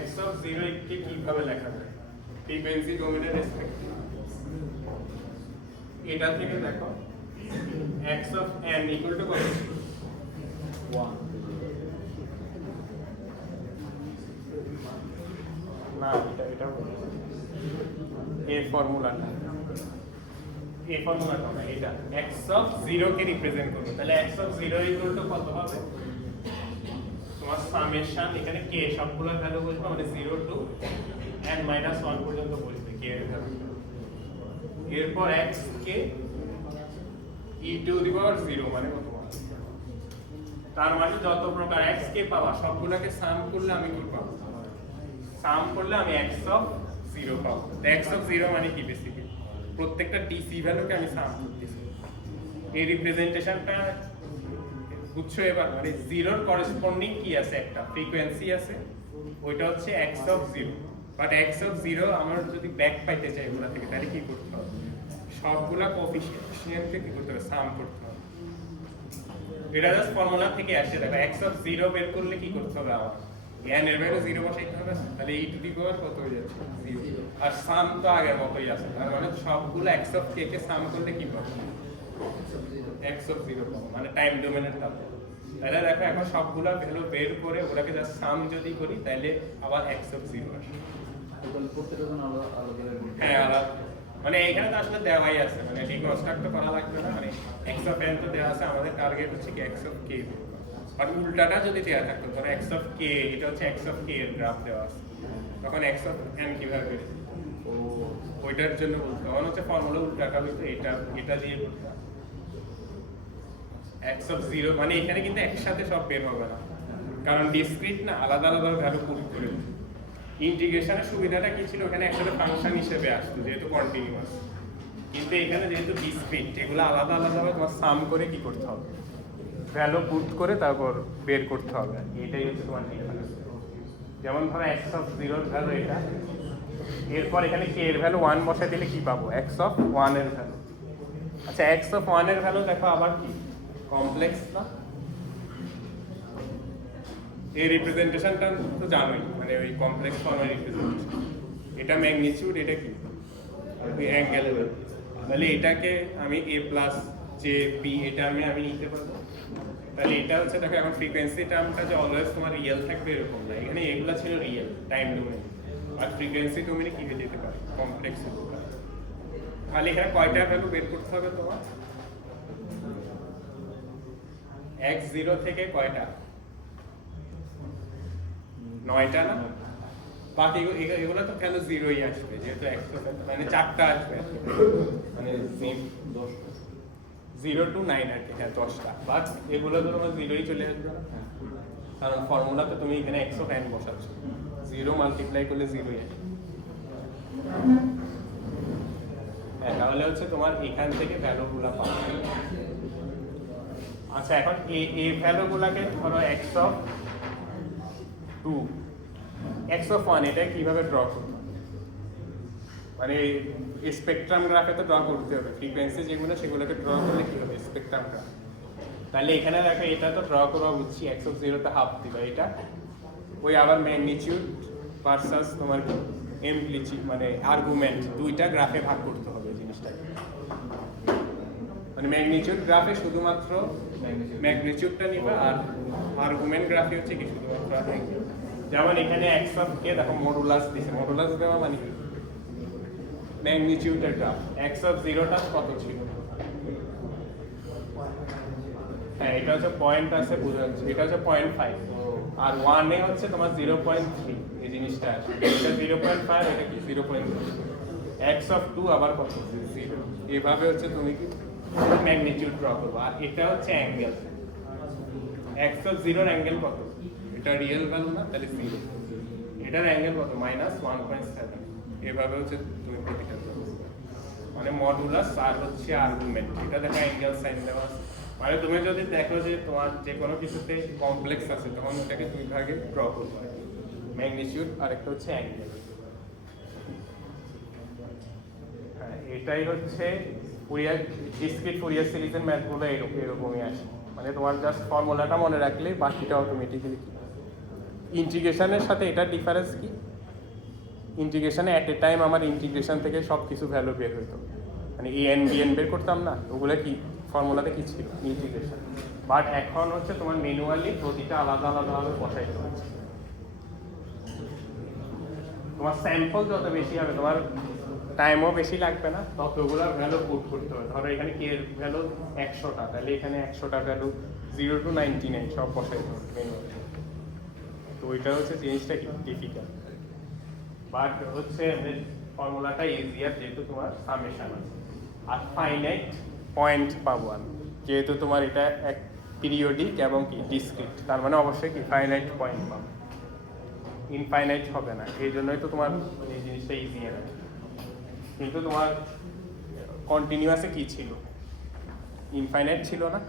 x of 0 কে কিভাবে লেখা যায়, ফ্রিকোয়েন্সি ডোমেনের রেসপেক্টে। এটা থেকে দেখো x of n equal to কত, 1। না এটা এই ফর্মুলাটা না এটা x অফ 0 কে রিপ্রেজেন্ট করবে, তাহলে x অফ 0 ইকুয়াল টু কত হবে? তোমার সামেশন এখানে k সবগুলো ভ্যালু বসবে, মানে 0 টু n মাইনাস 1 পর্যন্ত বসবে k এর ভ্যালু। এরপর x কে e টু দি পাওয়ার 0 মানে কত? তার মানে যত প্রকার x কে পাওয়া সবগুলোকে সাম করলে আমি কি পাবো? সাম করলে আমি x অফ 0 পাবো। তো x অফ 0 মানে কি? বেসিক্যালি প্রত্যেকটা dc ভ্যালুকে আমি সাম করতেছি। এই রিপ্রেজেন্টেশনটা বুঝছো এবার? মানে 0 এর করেসপন্ডিং কি আছে? একটা ফ্রিকোয়েন্সি আছে, ওইটা হচ্ছে x of 0। But x of 0 আমার যদি ব্যাক পাইতে চাই ওগুলা থেকে, তাহলে কি করতে হবে? সবগুলা কোএফিসিয়েন্টকে কি করতে হবে? সাম করতে হবে। এটা জাস্ট ফর্মুলা থেকে আসছে। দেখো x অফ 0 বের করলে কি করতে হবে? আমার n এর ভ্যালু 0 বসাইতে হবে, তাহলে e টু দি পাওয়ার কত হয়ে যাচ্ছে? 0। আর সাম তো আগের মতই আছে, তার মানে সবগুলো x অফ k কে সাম করলে কি পাবো? x অফ 0 পাবো, মানে টাইম ডোমেনের টা। তাহলে দেখো এখন সবগুলা ভ্যালু বের করে ওটাকে জাস্ট সাম যদি করি তাহলে আবার x অফ 0 আসে। তাহলে প্রত্যেকটা জন্য আলাদা হ্যাঁ আলাদা, মানে এখানে তো আসলে দেওয়াই আছে, মানে রিকনস্ট্রাক্ট তো করা লাগবে না। মানে x অফ n তো দেওয়া আছে, আমাদের টার্গেট হচ্ছে কি x অফ k। আর উল্টাটা যদি দেওয়া থাকতো, ধরো x অফ k, এটা হচ্ছে x অফ k এর গ্রাফ দেওয়া আছে, তখন x অফ n কিভাবে বের হবে? ও ওইটার জন্য বলতে তখন হচ্ছে ফর্মুলা উল্টাটা হইতো, এটা দিয়ে বলতাম x অফ 0, মানে এখানে কিন্তু একসাথে সব বের হবে না, কারণ ডিসক্রিট না, আলাদা আলাদা ভ্যালু পুট করে। ইন্টিগ্রেশনের সুবিধাটা কি ছিল? ওখানে একসাথে ফাংশন হিসেবে আসতো যেহেতু কন্টিনিউয়াস, কিন্তু এখানে যেহেতু ডিসক্রিট, এগুলো আলাদা আলাদাভাবে তোমার সাম করে কি করতে হবে? ভ্যালু পুট করে তারপর বের করতে হবে। এটাই হচ্ছে তোমার ডিফারেন্স। যেমন ধরো x অফ 0 এর ভ্যালু এটা, এরপর এখানে k এর ভ্যালু 1 বসাই দিলে কি পাবো? x অফ 1 এর ভ্যালু। আচ্ছা x অফ 1 এর ভ্যালু দেখো আবার কি কমপ্লেক্স না? এই রিপ্রেজেন্টেশনটা তো জানোই, মানে ওই কমপ্লেক্স ফর্মের রিপ্রেজেন্টেশন। এটা ম্যাগনিটিউড, এটা কি? ওই অ্যাঙ্গেলের ভ্যালু। তাহলে এটাকে আমি a প্লাস জে বি এটা আমি নিতে পারবো। তাহলে এটা হচ্ছে দেখো এখন ফ্রিকোয়েন্সি টার্মটা যে অলওয়েজ তোমার রিয়েল থাকবে এরকম না, এখানে এগুলো ছিল রিয়েল টাইম ডোমেন, আর ফ্রিকোয়েন্সি ডোমেনে কি হয়ে যেতে পারে? কমপ্লেক্স হতে পারে। তাহলে এখানে কয়টা ভ্যালু বের করতে হবে তোমার? x0 থেকে কয়টা? 9টা না? বাকি এগুলো তো কেন 0ই আসবে, যেহেতু x মানে 4টা আসবে, মানে 0 টু 9 আর কি। হ্যাঁ 10টা, বাট এগুলো তো তোমার 0ই চলে আসবে না, কারণ ফর্মুলাতে তুমি এখানে x অফ n বসাচ্ছ, 0 মাল্টিপ্লাই করলে 0ই আসবে। হ্যাঁ তাহলে হচ্ছে তোমার এখান থেকে ভ্যালুগুলো পাবে। আচ্ছা এখন এই ভ্যালুগুলোকে ধরো x অফ 2, x অফ 1 এটা কিভাবে ড্র করব? মানে স্পেকট্রাম গ্রাফে তো ড্র করতে হবে, ফ্রিকোয়েন্সি যেগুলো সেগুলোকে ড্র করলে কি হবে? Spectrum graph. তাহলে এখানে দেখো এটা তো ড্র করা বুঝছি, x অফ 0 তে হাফ দিবা, এটা ওই আবার ম্যাগনিটিউড ভার্সাস তোমার এমপ্লিটিউড মানে আর্গুমেন্ট, দুইটা গ্রাফে ভাগ করতে হবে জিনিসটাকে। মানে ম্যাগনিটিউড গ্রাফে শুধুমাত্র ম্যাগনিটিউডটা নিবা, আর আর্গুমেন্ট গ্রাফে হচ্ছে কি শুধুমাত্র অ্যাঙ্গেল। যেমন এখানে x অফ k দেখো মডুলাস দিছে, মডুলাস দেওয়া মানে কি? ম্যাগনিটিউডের গ্রাফ। x অফ 0 টা কত ছিল? হ্যাঁ এটা হচ্ছে পয়েন্ট আছে, বুঝা যাচ্ছে, এটা হচ্ছে 0.5, আর 1 এ হচ্ছে তোমার 0.3, এই জিনিসটা আছে, এটা 0.5, এটা কি 0.3। x অফ 2 আবার কত? 0। এভাবে হচ্ছে তুমি কি ম্যাগনিটিউড ড্র করবে। আর এটা হচ্ছে অ্যাঙ্গেল, x অফ 0 এর অ্যাঙ্গেল কত? এটা রিয়েল ভ্যালু না, তাহলে 0। এটার অ্যাঙ্গেল কত? -1.7। এভাবে হচ্ছে তুমি প্রতিটা মানে মডুলাস আর হচ্ছে আর্গুমেন্ট, এটা দেখো অ্যাঙ্গেল সাইন দেওয়া আছে। মানে তুমি যদি দেখো যে তোমার যে কোনো কিছুতে কমপ্লেক্স আছে, তখন ওটাকে দুই ভাগে ড্র করবে, ম্যাগনিটিউড আর একটা হচ্ছে অ্যাঙ্গেল। হ্যাঁ এটাই হচ্ছে ফুরিয়ার ডিসক্রিট ফুরিয়ার সিরিজের ম্যাথগুলো এরকমই আসে। মানে তোমার জাস্ট ফর্মুলাটা মনে রাখলে বাকিটা অটোমেটিক্যালি। ইন্টিগ্রেশনের সাথে এটার ডিফারেন্স কি? ইন্টিগ্রেশনে অ্যাট এ টাইম আমার ইন্টিগ্রেশন থেকে সব কিছু ভ্যালু বের হতো, মানে এন বিএন বের করতাম না, ওগুলো কি ফর্মুলাতে কি ছিল? ইন্টিগ্রেশন। বাট এখন হচ্ছে তোমার ম্যানুয়ালি প্রতিটা আলাদা আলাদাভাবে বসাইতে হচ্ছে। তোমার স্যাম্পল যত বেশি হবে তোমার টাইমও বেশি লাগবে না, ততগুলো ভ্যালু পুট করতে হবে। ধরো এখানে কে এর ভ্যালু 100টা, তাহলে এখানে 100টা ভ্যালু 0 to 99 সব বসাই দেবো ম্যানুয়ালি। তো ওইটা হচ্ছে জিনিসটা ডিফিকাল্ট, বাট হচ্ছে ফর্মুলাটা ইজিয়ার, যেহেতু তোমার সামেশন আছে। আর ফাইনাইট পয়েন্ট পাবো আমি, যেহেতু তোমার এটা এক পিরিয়ডিক এবং কি ডিসক্রিট, তার মানে অবশ্যই কি ফাইনাইট পয়েন্ট পাবো, ইনফাইনাইট হবে না। এই জন্যই তো তোমার এই জিনিসটা ইজিয়ার আছে। কিন্তু তোমার কন্টিনিউয়াসে কি ছিল, ইনফাইনাইট ছিল না,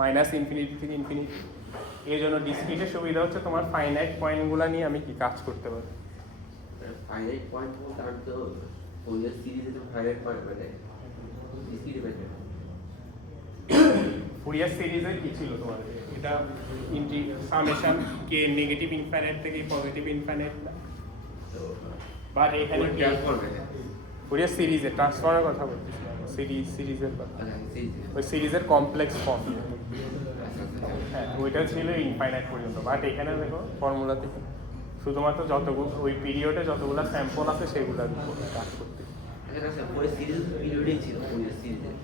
মাইনাস ইনফিনিটি থেকে ইনফিনিটি। এই জন্য ডিসক্রিটের সুবিধা হচ্ছে তোমার ফাইনাইট পয়েন্টগুলো নিয়ে আমি কি কাজ করতে পারি। ফাইনাইট পয়েন্ট বলতে আমি তো ফুরিয়ার সিরিজে তো ফাইনাইট পয়েন্ট মানে ডিসক্রিট পেতে ফুরিয়ার সিরিজে কি ছিল তোমার, এটা সামেশন কে নেগেটিভ ইনফাইনাইট থেকে পজিটিভ ইনফাইনাইট, বাট এখানে কি করবে ফুরিয়ার সিরিজে ট্রান্সফর্মের কথা বলছি, সিরিজের কথা, ওই সিরিজের কমপ্লেক্স ফর্ম। হ্যাঁ, ওইটা ছিল ইনফাইনাইট পর্যন্ত, বাট এখানে দেখো ফর্মুলা থেকে শুধুমাত্র যতগুলো ওই পিরিয়ডে যতগুলো স্যাম্পল আছে সেগুলোর উপর কাজ করতে।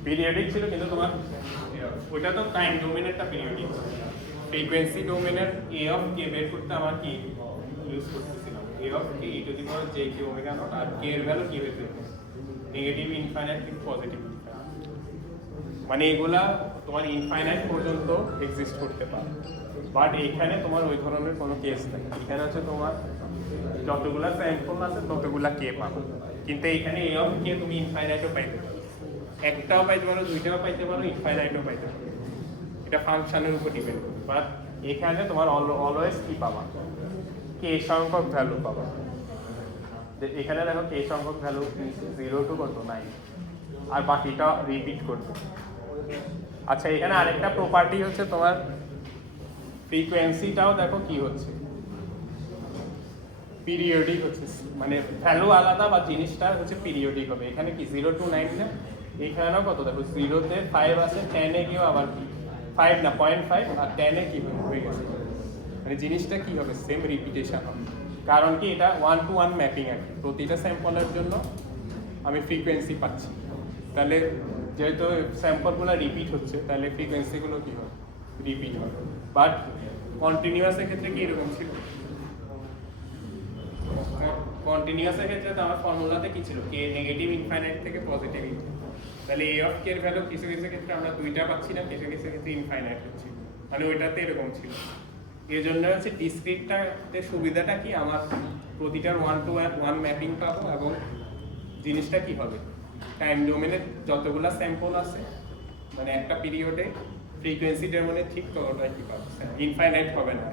পিরিয়ডিক ছিল, কিন্তু তোমার ওইটা তো টাইম ডোমেনেরটা পিরিয়ডিক, ফ্রিকোয়েন্সি ডোমেনের এ অফ কে বের করতে আমার কি ইউজ করতেছিলাম, A of K E to the power J K omega naught, আর কে এর ভ্যালু কি বের করতে নেগেটিভ ইনফাইনাইট থেকে পজিটিভ ইনফাইনাইট, মানে এগুলা তোমার ইনফাইনাইট পর্যন্ত এক্সিস্ট করতে পারে। বাট এখানে তোমার ওই ধরনের কোনো কেস নেই, এখানে হচ্ছে তোমার যতগুলা স্যাম্পল আছে ততগুলা কে পাবো, কিন্তু এইখানে এ অফ কে তুমি ইনফাইনাইটও পাইতে পারো, একটাও পাইতে পারো, দুইটাও পাইতে পারো, ইনফাইনাইটও পাইতে পারো, এটা ফাংশনের উপর ডিপেন্ড করে। বাট এখানে তোমার অলওয়েজ কি পাবা, কে সংখ্যক ভ্যালু পাবা। এখানে দেখো কে সংখ্যক ভ্যালু 0 to কত 9, আর বাকিটা রিপিট করবে। আচ্ছা, এখানে আরেকটা প্রপার্টি হচ্ছে তোমার ফ্রিকোয়েন্সিটাও দেখো কি হচ্ছে পিরিয়ডিক হচ্ছে, মানে ভ্যালু আলাদা বা জিনিসটা হচ্ছে পিরিয়ডিক হবে। এখানে কি 0 to 9 না, এখানেও কত দেখো 0-তে 5 আছে, 10-এ গিয়েও আবার কি 5 না 0.5, আর 10-এ কি হয়ে গেছে, মানে জিনিসটা কি হবে সেম রিপিটেশন হবে। কারণ কি এটা 1 to 1 ম্যাপিং আছে, প্রতিটা স্যাম্পলের জন্য আমি ফ্রিকোয়েন্সি পাচ্ছি, তাহলে যেহেতু স্যাম্পলগুলো রিপিট হচ্ছে তাহলে ফ্রিকোয়েন্সিগুলো কি হবে রিপিট হবে। বাট কন্টিনিউয়াসের ক্ষেত্রে কি এরকম ছিল, কন্টিনিউয়াসের ক্ষেত্রে তো আমার ফর্মুলাতে কি ছিল, কে নেগেটিভ ইনফাইনাইট থেকে পজিটিভ ইনফাইনাইট, তাহলে এ অফ কে এর ভ্যালু কিছু কিছু ক্ষেত্রে আমরা দুইটা পাচ্ছি না, কিছু কিছু ক্ষেত্রে ইনফাইনাইট হচ্ছে, মানে ওইটাতে এরকম ছিল। এই জন্য হচ্ছে ডিসক্রিটটাতে সুবিধাটা কি, আমার প্রতিটার 1 to 1 ম্যাপিং পাবো, এবং জিনিসটা কি হবে টাইম ডোমেনের যতগুলা স্যাম্পল আছে মানে একটা পিরিয়ডে ফ্রিকোয়েন্সিটার মানে ঠিক ততটাই কি পাবো, ইনফাইনাইট হবে না।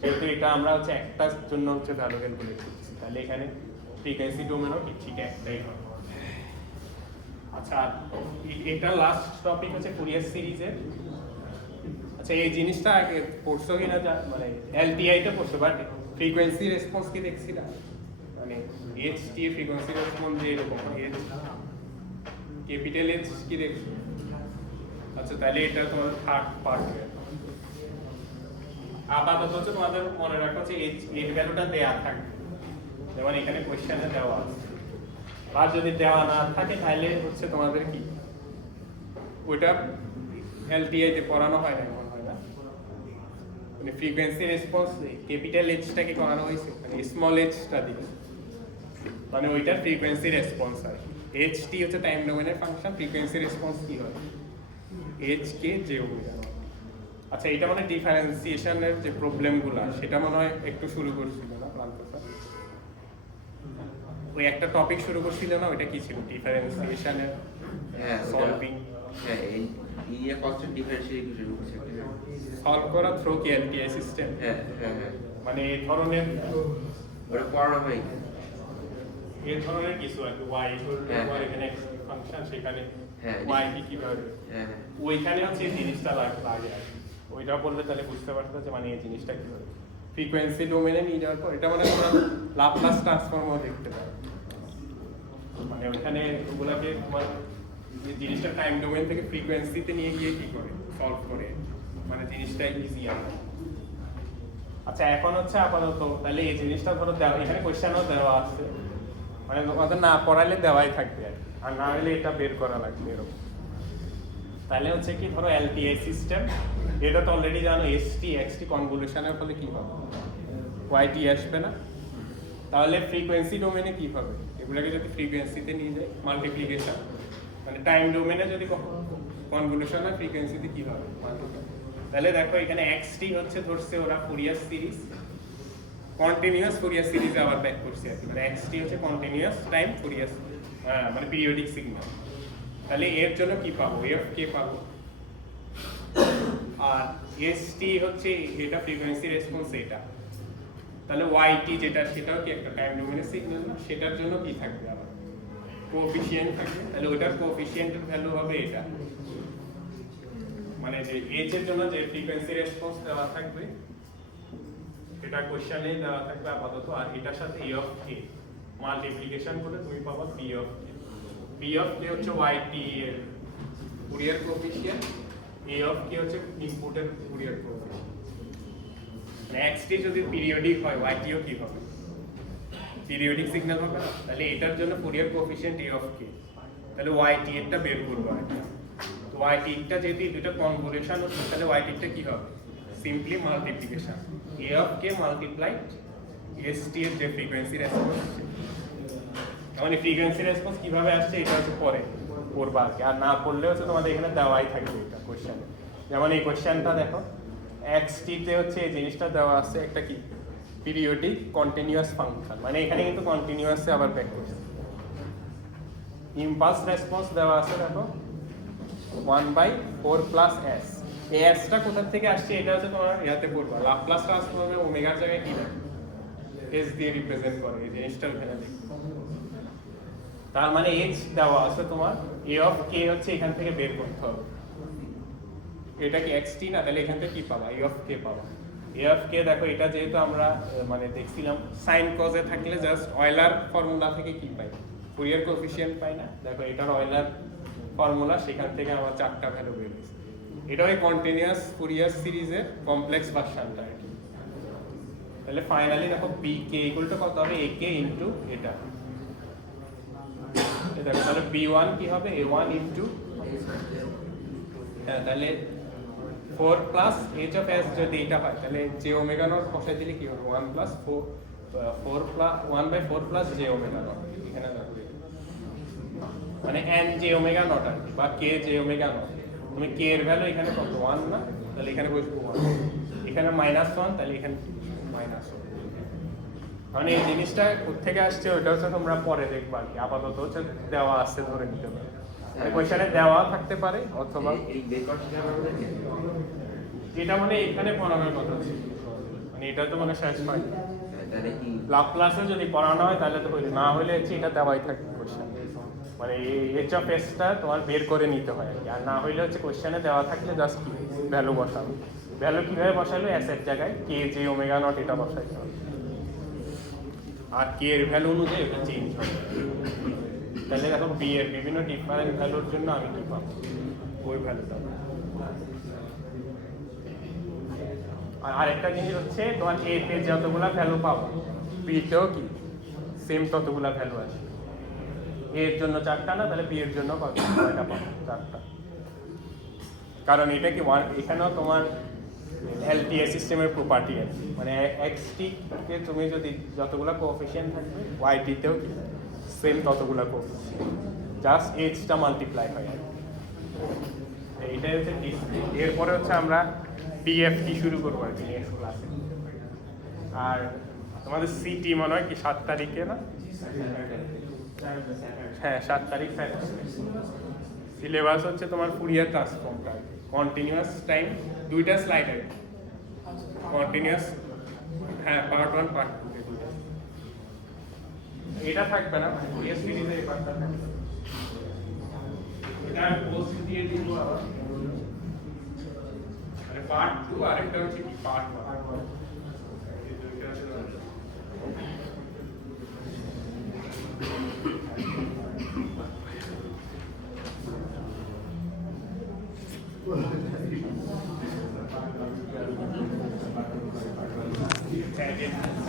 যেহেতু এটা আমরা হচ্ছে একটার জন্য হচ্ছে ভ্যালু ক্যালকুলেট করছি, তাহলে এখানে ফ্রিকোয়েন্সি ডোমেনও ঠিক একটাই হবে। আচ্ছা, এটা লাস্ট টপিক হচ্ছে ফুরিয়ার সিরিজের। আচ্ছা, এই জিনিসটা আগে পড়ছো কিনা মানে এলটিআই তে পড়ছো, বাট ফ্রিকোয়েন্সি রেসপন্স কি দেখছি না, মানে এইচ টি ফ্রিকোয়েন্সি রেসপন্স যে এরকম এইচ ক্যাপিটাল এইচ কি দেখছো। আচ্ছা, তাহলে এটা তোমার থার্ড পার্ট। আপাতত হচ্ছে তোমাদের মনে রাখা হচ্ছে এইচ ভ্যালুটা দেয়া থাকবে, যেমন এখানে কোশ্চেনে দেওয়া আছে, আর যদি দেওয়া না থাকে তাহলে হচ্ছে তোমাদের কি ওইটা এলটিআই তে পড়ানো হয় না, এমন হয় না, মানে ফ্রিকোয়েন্সি রেসপন্স ক্যাপিটাল এইচটাকে করানো হয়েছে, মানে স্মল এইচটা দিকে, মানে ওইটার ফ্রিকোয়েন্সি রেসপন্স হয়। এইচ টি হচ্ছে টাইম ডোমেনের ফাংশন, ফ্রিকোয়েন্সি রেসপন্স কি হয় এইচ কে জে ওমেগা। আচ্ছা, এটা মানে ডিফারেন্সিয়েশনের যে প্রবলেমগুলো সেটা মনে হয় একটু শুরু করছিল না ক্লান্ত স্যার, ওই একটা টপিক শুরু করছিল না, ওইটা কি ছিল ডিফারেন্সিয়েশনের সলভিং, হ্যাঁ এই ইয়া কনস্ট্যান্ট ডিফারেন্সিয়াল ইকুয়েশন সলভ করা থ্রু কি এলটিআই সিস্টেম। হ্যাঁ হ্যাঁ হ্যাঁ, মানে এই ধরনের ওটা পড়ানো হয়, এই ধরনের কিছু আর কি ওয়াই এর এখানে ফাংশন, সেখানে হ্যাঁ ওয়াই কি কিভাবে, হ্যাঁ ওইখানে হচ্ছে এই জিনিসটা লাগে আর কি। ওইটা বললে তাহলে বুঝতে পারতো যে মানে এই জিনিসটা কি হবে ফ্রিকোয়েন্সি ডোমেনে নিয়ে যাওয়ার পর। এটা মানে তোমরা লাপ্লাস ট্রান্সফর্মও দেখতে পারো, মানে ওইখানে ওগুলাকে তোমার যে জিনিসটা টাইম ডোমেন থেকে ফ্রিকোয়েন্সিতে নিয়ে গিয়ে কি করে সলভ করে, মানে জিনিসটা ইজি আর আচ্ছা এখন হচ্ছে আপাতত তাহলে এই জিনিসটা ধরো দেওয়া, এখানে কোশ্চেনও দেওয়া আছে, মানে তোমাদের না পড়াইলে দেওয়াই থাকবে আর কি। আর না হলে এটা বের করা লাগবে এরকম। তাহলে হচ্ছে কি ধরো এলটিআই সিস্টেম, এটা তো অলরেডি জানো, এসটি এক্সটি কনভলিউশনের ফলে কি হবে, ওয়াইটি আসবে না। তাহলে ফ্রিকোয়েন্সি ডোমেনে কি হবে, এগুলোকে যদি ফ্রিকোয়েন্সিতে নিয়ে যায় মাল্টিপ্লিকেশন, মানে টাইম ডোমেনে যদি কনভলিউশন হয় ফ্রিকোয়েন্সিতে কি হবে multiply। তাহলে দেখো এখানে এক্সটি হচ্ছে ধরছে ওরা ফুরিয়ার সিরিজ, কন্টিনিউয়াস ফুরিয়ার সিরিজে আবার ব্যাক করছে আর কি, মানে এক্সটি হচ্ছে কন্টিনিউয়াস টাইম ফুরিয়ার মানে পিরিয়ডিক সিগন্যাল। তাহলে এর জন্য কি পাবো, এফ কে পাবো, আর এসটি হচ্ছে এটা ফ্রিকোয়েন্সি রেসপন্স এটা। তাহলে ওয়াইটি যেটা সেটাও কি একটা টাইম ডোমেনের সিগন্যাল না, সেটার জন্য কি থাকবে আবার কোএফিশিয়েন্ট থাকবে। তাহলে ওটার কোএফিশিয়েন্টের ভ্যালু হবে এটা, মানে যে এইচ এর জন্য যে ফ্রিকোয়েন্সি রেসপন্স দেওয়া থাকবে এটা কোশ্চেনে দেওয়া থাকবে আপাতত, আর এটার সাথে এ অফ কে মাল্টিপ্লিকেশন করলে তুমি পাবা P of K. P of K হচ্ছে ওয়াইটি এর Fourier coefficient, A of K হচ্ছে ইনপুটের ফুরিয়ার কোএফিশিয়েন্ট। নেক্সট যদি পিরিয়ডিক হয় ওয়াইটিও কি হবে, পিরিয়ডিক সিগন্যাল হবে না। তাহলে এটার জন্য ফুরিয়ার কোএফিশিয়েন্ট এ অফ কে, তাহলে ওয়াইটি এরটা বের করব এটা। তো ওয়াইটি টা যেহেতু দুটো কনভলিউশন হচ্ছে তাহলে ওয়াইটি টা কি হবে, simply multiplication A of K multiply ST এর যে ফ্রিকোয়েন্সি রেসপন্স। মানে ফ্রিকোয়েন্সি রেসপন্স কিভাবে আসছে এটা হচ্ছে পরে পড়বা আর কি, আর না পড়লে হচ্ছে তোমাদের এখানে দেওয়াই থাকবে এটা কোশ্চেনে। যেমন এই কোশ্চেনটা দেখো এক্সটি তে হচ্ছে এই জিনিসটা দেওয়া আছে একটা কি পিরিয়ডিক কন্টিনিউয়াস ফাংশন, মানে এখানে কিন্তু কন্টিনিউয়াসে আবার ব্যাক করছে। ইমপালস রেসপন্স দেওয়া আছে দেখো 1/4 প্লাস s, এই s টা কোথা থেকে আসছে এটা হচ্ছে তোমার ইয়াতে পড়বা, লাপ্লাস ট্রান্সফর্মে ওমেগার জায়গায় কি দেয় s দিয়ে রিপ্রেজেন্ট করে, এই জিনিসটা এখানে দেখো। তার মানে h দেওয়া আছে তোমার, a অফ k হচ্ছে এখান থেকে বের করতে হবে। এটা কি xt না, তাহলে এখান থেকে কি পাবা, a অফ k পাবা। a অফ k দেখো এটা যেহেতু আমরা মানে দেখছিলাম সাইন কজে থাকলে জাস্ট অয়লার ফর্মুলা থেকে কি পাই, ফুরিয়ার কোএফিশিয়েন্ট পাই না। দেখো এটার অয়লার ফর্মুলা, সেখান থেকে আমার চারটা ভ্যালু বের হয়েছে। এটা ওই কন্টিনিউয়াস ফুরিয়ার সিরিজের কমপ্লেক্স ভার্সনটা আর কি। তাহলে ফাইনালি দেখো বি কে ইকুয়াল টু কত হবে, এ কে ইনটু এটা। দেখো তাহলে b1 কি হবে, a1 ইনটু হ্যাঁ, তাহলে 4 প্লাস h অফ s যদি এটা হয় তাহলে j ওমেগা নট বসাই দিলে কি হবে 1 plus 4 plus 1/4 plus j omega not, এখানে দেখো মানে n j ওমেগা নট আর কি, বা k j ওমেগা নট। তুমি k এর ভ্যালু এখানে কত 1 না, তাহলে এখানে বসবে 1, এখানে -1 তাহলে এখানে -1। মানে এই জিনিসটা কোথেকে আসছে ওটা হচ্ছে তোমরা পরে দেখবা আর কি, আপাতত হচ্ছে দেওয়া আছে ধরে নিতে পারো। কোশ্চেনে দেওয়া থাকতে পারে অথবা এই বের করার জন্য আমাদের এটা মানে এখানে পড়ানোর কথা ছিল, মানে এটা তো মানে শেষ হয়। তাহলে কি লাপ্লাসে যদি পড়ানো হয় তাহলে তো হইলো, না হলে হচ্ছে এটা দেওয়াই থাকবে কোশ্চেন, মানে এইচ অফ এসটা তোমার বের করে নিতে হয় আর কি। আর না হইলে হচ্ছে কোশ্চেনে দেওয়া থাকলে জাস্ট ভ্যালু বসাবো। ভ্যালু কিভাবে বসালো, এস এর জায়গায় কে জে ওমেগা নট এটা বসাইতে হবে, আর কে এর ভ্যালু অনুযায়ী এটা চেঞ্জ হবে। তাহলে দেখো বি এর বিভিন্ন ডিফারেন্ট ভ্যালুর জন্য আমি কি পাবো, ওই ভ্যালুটা। আর আরেকটা জিনিস হচ্ছে তোমার এ তে যতগুলা ভ্যালু পাবো বি তেও কি সেম ততগুলা ভ্যালু আসবে। এ এর জন্য 4টা না, তাহলে বি এর জন্য কয়টা পাবো 4টা। কারণ এটা কি এখানেও তোমার এলটিআই সিস্টেমের প্রপার্টি আছে, মানে এক্সটি কে তুমি যদি যতগুলা কোএফিশিয়েন্ট থাকবে ওয়াইটি তেও কি সেম ততগুলা কোএফিশিয়েন্ট, জাস্ট এইচটা মাল্টিপ্লাই হয় আর কি। এইটাই হচ্ছে ডিসপ্লে। এরপরে হচ্ছে আমরা ডিএফটি শুরু করবো আর কি নেক্সট ক্লাসে। আর তোমাদের সিটি মনে হয় কি 7 তারিখে না, হ্যাঁ 7 তারিখ। সিলেবাস হচ্ছে তোমার ফুরিয়ার ট্রান্সফর্মটা, কন্টিনিউয়াস টাইম, 2টা স্লাইড আছে কন্টিনিউয়াস, হ্যাঁ পার্ট 1 পার্ট 2 এটা থাকবে না, ফুরিয়ার সিরিজের এই পার্টটা থাকবে। এটা পোস্ট দিয়ে দিব আবার, মানে পার্ট 2 আরেকটা হচ্ছে কি পার্ট 1। এই দুইটা আছে। এটা